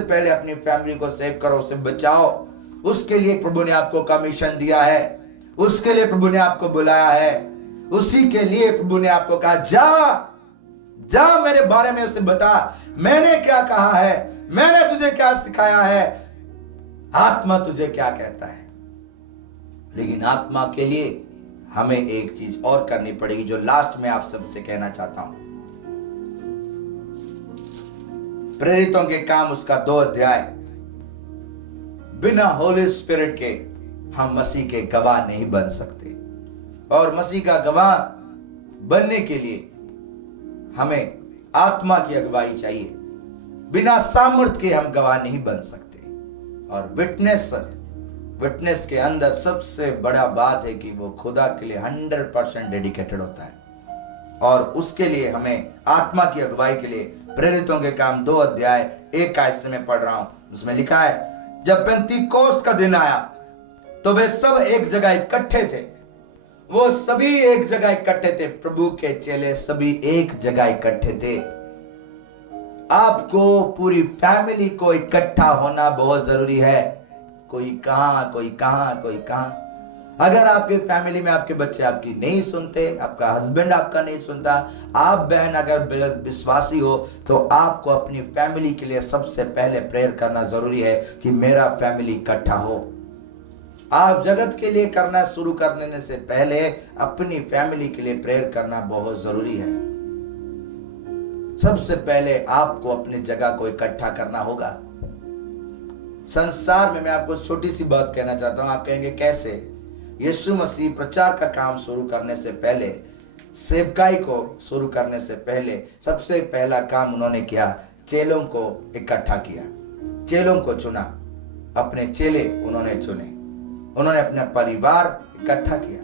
पहले अपनी फैमिली को सेव करो, उसे बचाओ। उसके लिए प्रभु ने आपको कमीशन दिया है, उसके लिए प्रभु ने आपको बुलाया है, उसी के लिए प्रभु ने आपको कहा, जा मेरे बारे में उसे बता, मैंने क्या कहा है, मैंने तुझे क्या सिखाया है, आत्मा तुझे क्या कहता है। लेकिन आत्मा के लिए हमें एक चीज और करनी पड़ेगी, जो लास्ट में आप सबसे कहना चाहता हूं। प्रेरितों के काम उसका 2 अध्याय। बिना होली स्पिरिट के हम मसीह के गवाह नहीं बन सकते, और मसीह का गवाह बनने के लिए हमें आत्मा की अगुवाई चाहिए। बिना सामर्थ के हम गवाह नहीं बन सकते। और विटनेस के अंदर सबसे बड़ा बात है कि वो खुदा के लिए 100% डेडिकेटेड होता है। और उसके लिए हमें आत्मा की अगुवाई के लिए प्रेरितों के काम 2 अध्याय 1 आयत से मैं पढ़ रहा हूं, उसमें लिखा है, जब पेंतीकोस्त का दिन आया तो वे सब एक जगह इकट्ठे थे। वो सभी एक जगह इकट्ठे थे। प्रभु के चेले सभी एक जगह इकट्ठे थे। आपको पूरी फैमिली को इकट्ठा होना बहुत जरूरी है। कोई कहां, कोई कहां, कोई कहां। अगर आपके फैमिली में आपके बच्चे आपकी नहीं सुनते, आपका हस्बैंड आपका नहीं सुनता, आप बहन अगर विश्वासी हो, तो आपको अपनी फैमिली के लिए सबसे पहले प्रेयर करना जरूरी है कि मेरा फैमिली इकट्ठा हो। आप जगत के लिए करना शुरू करने से पहले अपनी फैमिली के लिए प्रेयर करना बहुत जरूरी है। सबसे पहले आपको अपनी जगह को इकट्ठा करना होगा। संसार में मैं आपको छोटी सी बात कहना चाहता हूं। आप कहेंगे कैसे? यीशु मसीह प्रचार का काम शुरू करने से पहले, सेवकाई को शुरू करने से पहले, सबसे पहला काम उन्होंने किया, चेलों को इकट्ठा किया, चेलों को चुना। अपने चेले उन्होंने चुने, उन्होंने अपना परिवार इकट्ठा किया।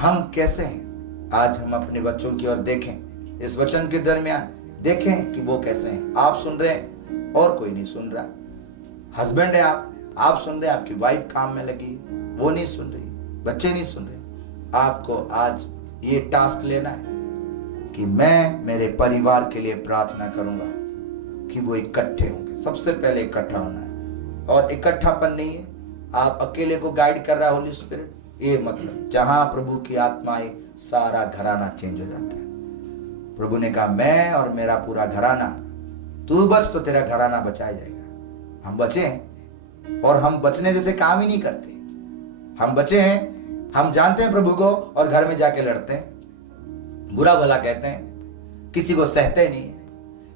हम कैसे हैं? आज हम अपने बच्चों की ओर देखें, इस वचन के दरमियान देखें कि वो कैसे हैं। आप सुन रहे हैं और कोई नहीं सुन रहा। हस्बैंड है आप सुन रहे हैं, आपकी वाइफ काम में लगी, वो नहीं सुन रही, बच्चे नहीं सुन रहे। आपको आज ये टास्क लेना है कि मैं मेरे परिवार के लिए प्रार्थना करूंगा कि वो इकट्ठे होंगे। सबसे पहले इकट्ठा होना है। और इकट्ठापन नहीं है आप अकेले को गाइड कर रहा है होली स्पिरिट, ये मतलब जहां प्रभु की आत्मा है सारा घराना चेंज हो जाता है। प्रभु ने कहा मैं और मेरा पूरा घराना, तू बच तो तेरा घराना बचाया जाएगा। हम बचे हैं और हम बचने जैसे काम ही नहीं करते। हम बचे हैं, हम जानते हैं प्रभु को और घर में जाके लड़ते हैं, बुरा भला कहते हैं, किसी को सहते नहीं है,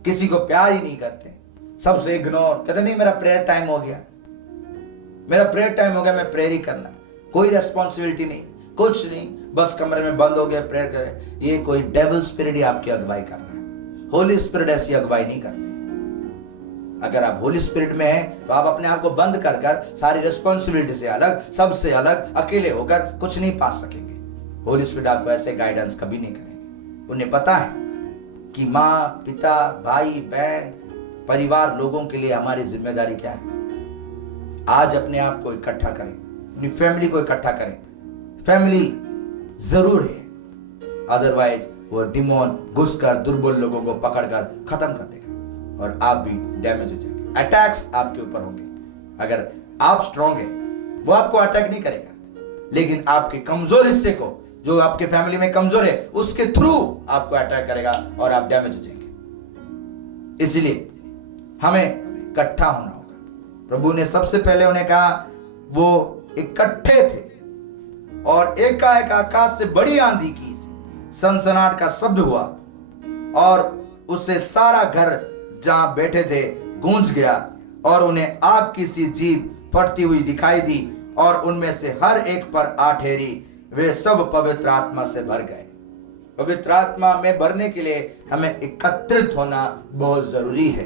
किसी को प्यार ही नहीं करते, सबसे इग्नोर कहते नहीं मेरा प्रेयर टाइम हो गया, मेरा प्रेयर टाइम हो गया, मैं प्रेयर ही करना। कोई रेस्पॉन्सिबिलिटी नहीं, कुछ नहीं, बस कमरे में बंद हो गए, प्रेयर करें। ये कोई डेविल स्पिरिट ही आपकी अगुवाई कर रहा है। होली स्पिरिट ऐसी अगुवाई नहीं करते। अगर आप होली स्पिरिट में हैं तो आप अपने आप को बंद कर कर सारी रेस्पॉन्सिबिलिटी से अलग, सबसे अलग, अकेले होकर कुछ नहीं पा सकेंगे। होली स्पिरिट आपको ऐसे गाइडेंस कभी नहीं करेंगे। उन्हें पता है कि माँ, पिता, भाई, बहन, परिवार, लोगों के लिए हमारी जिम्मेदारी क्या है। आज अपने आप को इकट्ठा करें, अपनी फैमिली को इकट्ठा करें। फैमिली जरूर है, अदरवाइज वो डिमोन घुसकर दुर्बल लोगों को पकड़कर खत्म कर देगा और आप भी डैमेज हो जाएंगे। अटैक्स आपके ऊपर होंगे। अगर आप स्ट्रांग हैं, वो आपको अटैक नहीं करेगा, लेकिन आपके कमजोर हिस्से को, जो आपके फैमिली में कमजोर है, उसके थ्रू आपको अटैक करेगा और आप डैमेज हो जाएंगे। इसलिए हमें इकट्ठा होना होगा। प्रभु ने सबसे पहले उन्हें कहा, वो इकट्ठे थे और एकाएक आकाश से बड़ी आंधी की, सनसनाहट का शब्द हुआ और उससे सारा घर जहां बैठे थे गूंज गया और उन्हें आग की सी जीभ फटती हुई दिखाई दी और उनमें से हर एक पर आ ठहरी। वे सब पवित्र आत्मा से भर गए। पवित्र आत्मा में भरने के लिए हमें एकत्रित होना बहुत जरूरी है।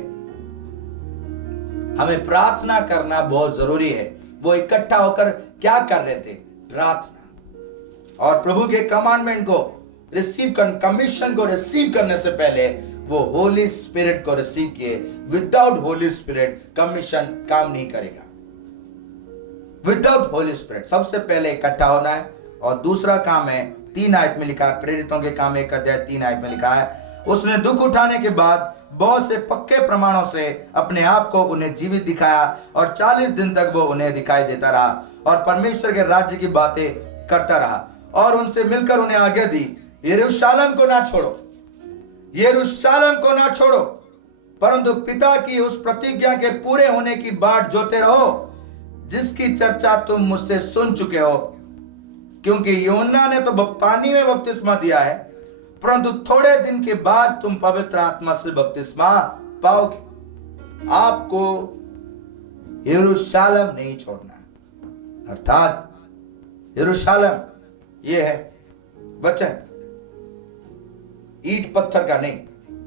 हमें प्रार्थना करना बहुत जरूरी है। वो इकट्ठा होकर क्या कर रहे थे? प्रार्थना। और प्रभु के कमांडमेंट को रिसीव कर, कमीशन को रिसीव करने से पहले वो होली स्पिरिट को रिसीव किए। विदाउट होली स्पिरिट कमीशन काम नहीं करेगा। विदाउट होली स्पिरिट सबसे पहले इकट्ठा होना है। और दूसरा काम है, 3 आयत में लिखा है, प्रेरितों के काम 1 अध्याय 3 आयत में लिखा है, उसने दुख उठाने के बाद बहुत से पक्के प्रमाणों से अपने आप को उन्हें जीवित दिखाया और 40 दिन तक वो उन्हें दिखाई देता रहा और परमेश्वर के राज्य की बातें करता रहा और उनसे मिलकर उन्हें आज्ञा दी, यरूशलेम को ना छोड़ो, यरूशलेम को ना छोड़ो, परंतु पिता की उस प्रतिज्ञा के पूरे होने की बाट जोते रहो जिसकी चर्चा तुम मुझसे सुन चुके हो। क्योंकि यूहन्ना ने तो पानी में बपतिस्मा दिया है, परंतु थोड़े दिन के बाद तुम पवित्र आत्मा से बपतिस्मा पाओगे। आपको यरूशलेम नहीं छोड़ना। अर्थात यरूशलेम ये है वचन, ईंट पत्थर का नहीं,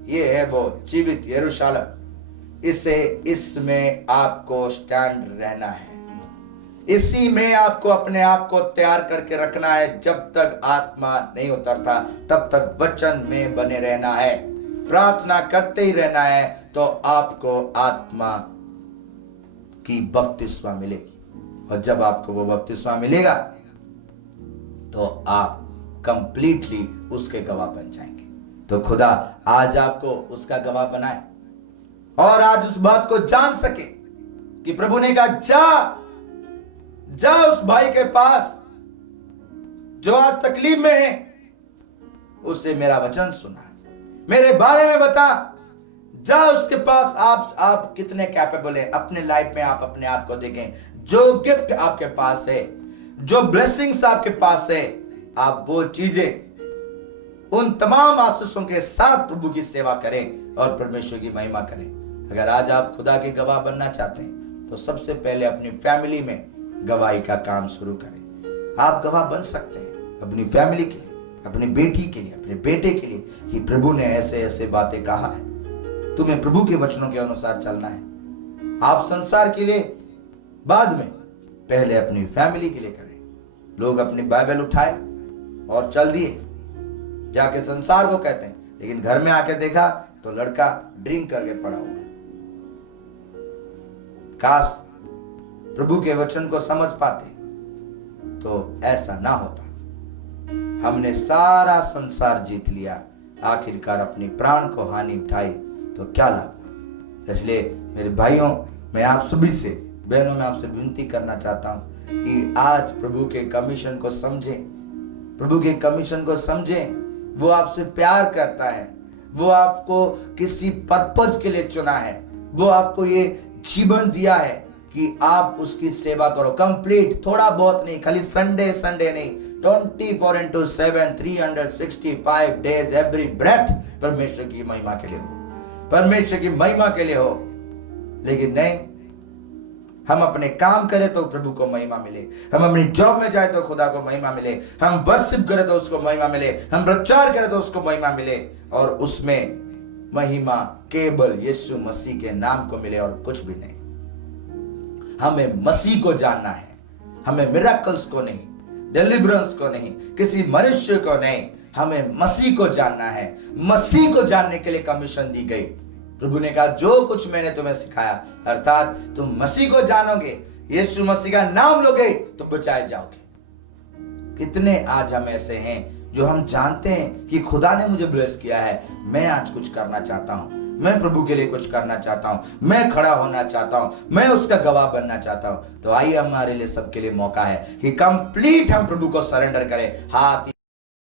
ये है वो जीवित यरूशलेम। इसमें आपको स्टैंड रहना है। इसी में आपको अपने आप को तैयार करके रखना है। जब तक आत्मा नहीं उतरता तब तक वचन में बने रहना है, प्रार्थना करते ही रहना है, तो आपको आत्मा की बपतिस्मा मिलेगी। और जब आपको वो बपतिस्मा मिलेगा तो आप कंप्लीटली उसके गवाह बन जाएंगे। तो खुदा आज आपको उसका गवाह बनाए और आज उस बात को जान सके कि प्रभु ने कहा, जा उस भाई के पास जो आज तकलीफ में है, उससे मेरा वचन सुना, मेरे बारे में बता। जा उसके पास। आप कितने कैपेबल हैं अपने लाइफ में। आप अपने आप को देखें। जो गिफ्ट आपके पास है, जो ब्लेसिंग्स आपके पास है, आप वो चीजें उन तमाम आशीषों के साथ प्रभु की सेवा करें और परमेश्वर की महिमा करें। अगर आज आप खुदा के गवाह बनना चाहते हैं तो सबसे पहले अपनी फैमिली में गवाही का काम शुरू करें। आप गवाह बन सकते हैं अपनी फैमिली के लिए, अपनी बेटी के लिए, अपने बेटे के लिए कि प्रभु ने ऐसे ऐसे बातें कहा है, तुम्हें प्रभु के वचनों के अनुसार चलना है। आप संसार के लिए बाद में, पहले अपनी फैमिली के लिए करें। लोग अपनी बाइबल उठाए और चल दिए, जाके संसार को कहते हैं, लेकिन घर में आके देखा तो लड़का ड्रिंक करके पड़ा हुआ है। काश प्रभु के वचन को समझ पाते तो ऐसा ना होता। हमने सारा संसार जीत लिया, आखिरकार अपनी प्राण को हानि उठाई तो क्या लाभ। इसलिए मेरे भाइयों, मैं आप सभी से, बहनों, मैं आपसे विनती करना चाहता हूं कि आज प्रभु के कमीशन को समझें। प्रभु के कमीशन को समझें। वो आपसे प्यार करता है, वो आपको किसी पर्पज के लिए चुना है, वो आपको ये जीवन दिया है कि आप उसकी सेवा करो कंप्लीट। थोड़ा बहुत नहीं, खाली संडे नहीं, 24/7 365 डेज, एवरी ब्रेथ परमेश्वर की महिमा के लिए हो, परमेश्वर की महिमा के लिए हो। लेकिन नहीं, हम अपने काम करें तो प्रभु को महिमा मिले, हम अपनी जॉब में जाए तो खुदा को महिमा मिले, हम वर्शिप करें तो उसको महिमा मिले, हम प्रचार करें तो उसको महिमा मिले, और उसमें महिमा केवल यीशु मसीह के नाम को मिले और कुछ भी नहीं। हमें मसीह को जानना है, हमें मिरेकल्स को नहीं, डिलीवरेंस को नहीं, किसी मनुष्य को नहीं, हमें मसीह को जानना है। मसीह को जानने के लिए कमीशन दी गई। प्रभु ने कहा जो कुछ मैंने तुम्हें सिखाया, अर्थात तुम मसीह को जानोगे, यीशु मसीह का नाम लोगे तो बचाए जाओगे। कितने आज हम ऐसे हैं जो हम जानते हैं कि खुदा ने मुझे ब्लेस किया है, मैं आज कुछ करना चाहता हूं, मैं प्रभु के लिए कुछ करना चाहता हूं, मैं खड़ा होना चाहता हूं, मैं उसका गवाह बनना चाहता हूं। तो आइए हमारे लिए सबके लिए मौका है कि कंप्लीट हम प्रभु को सरेंडर करें। हाथ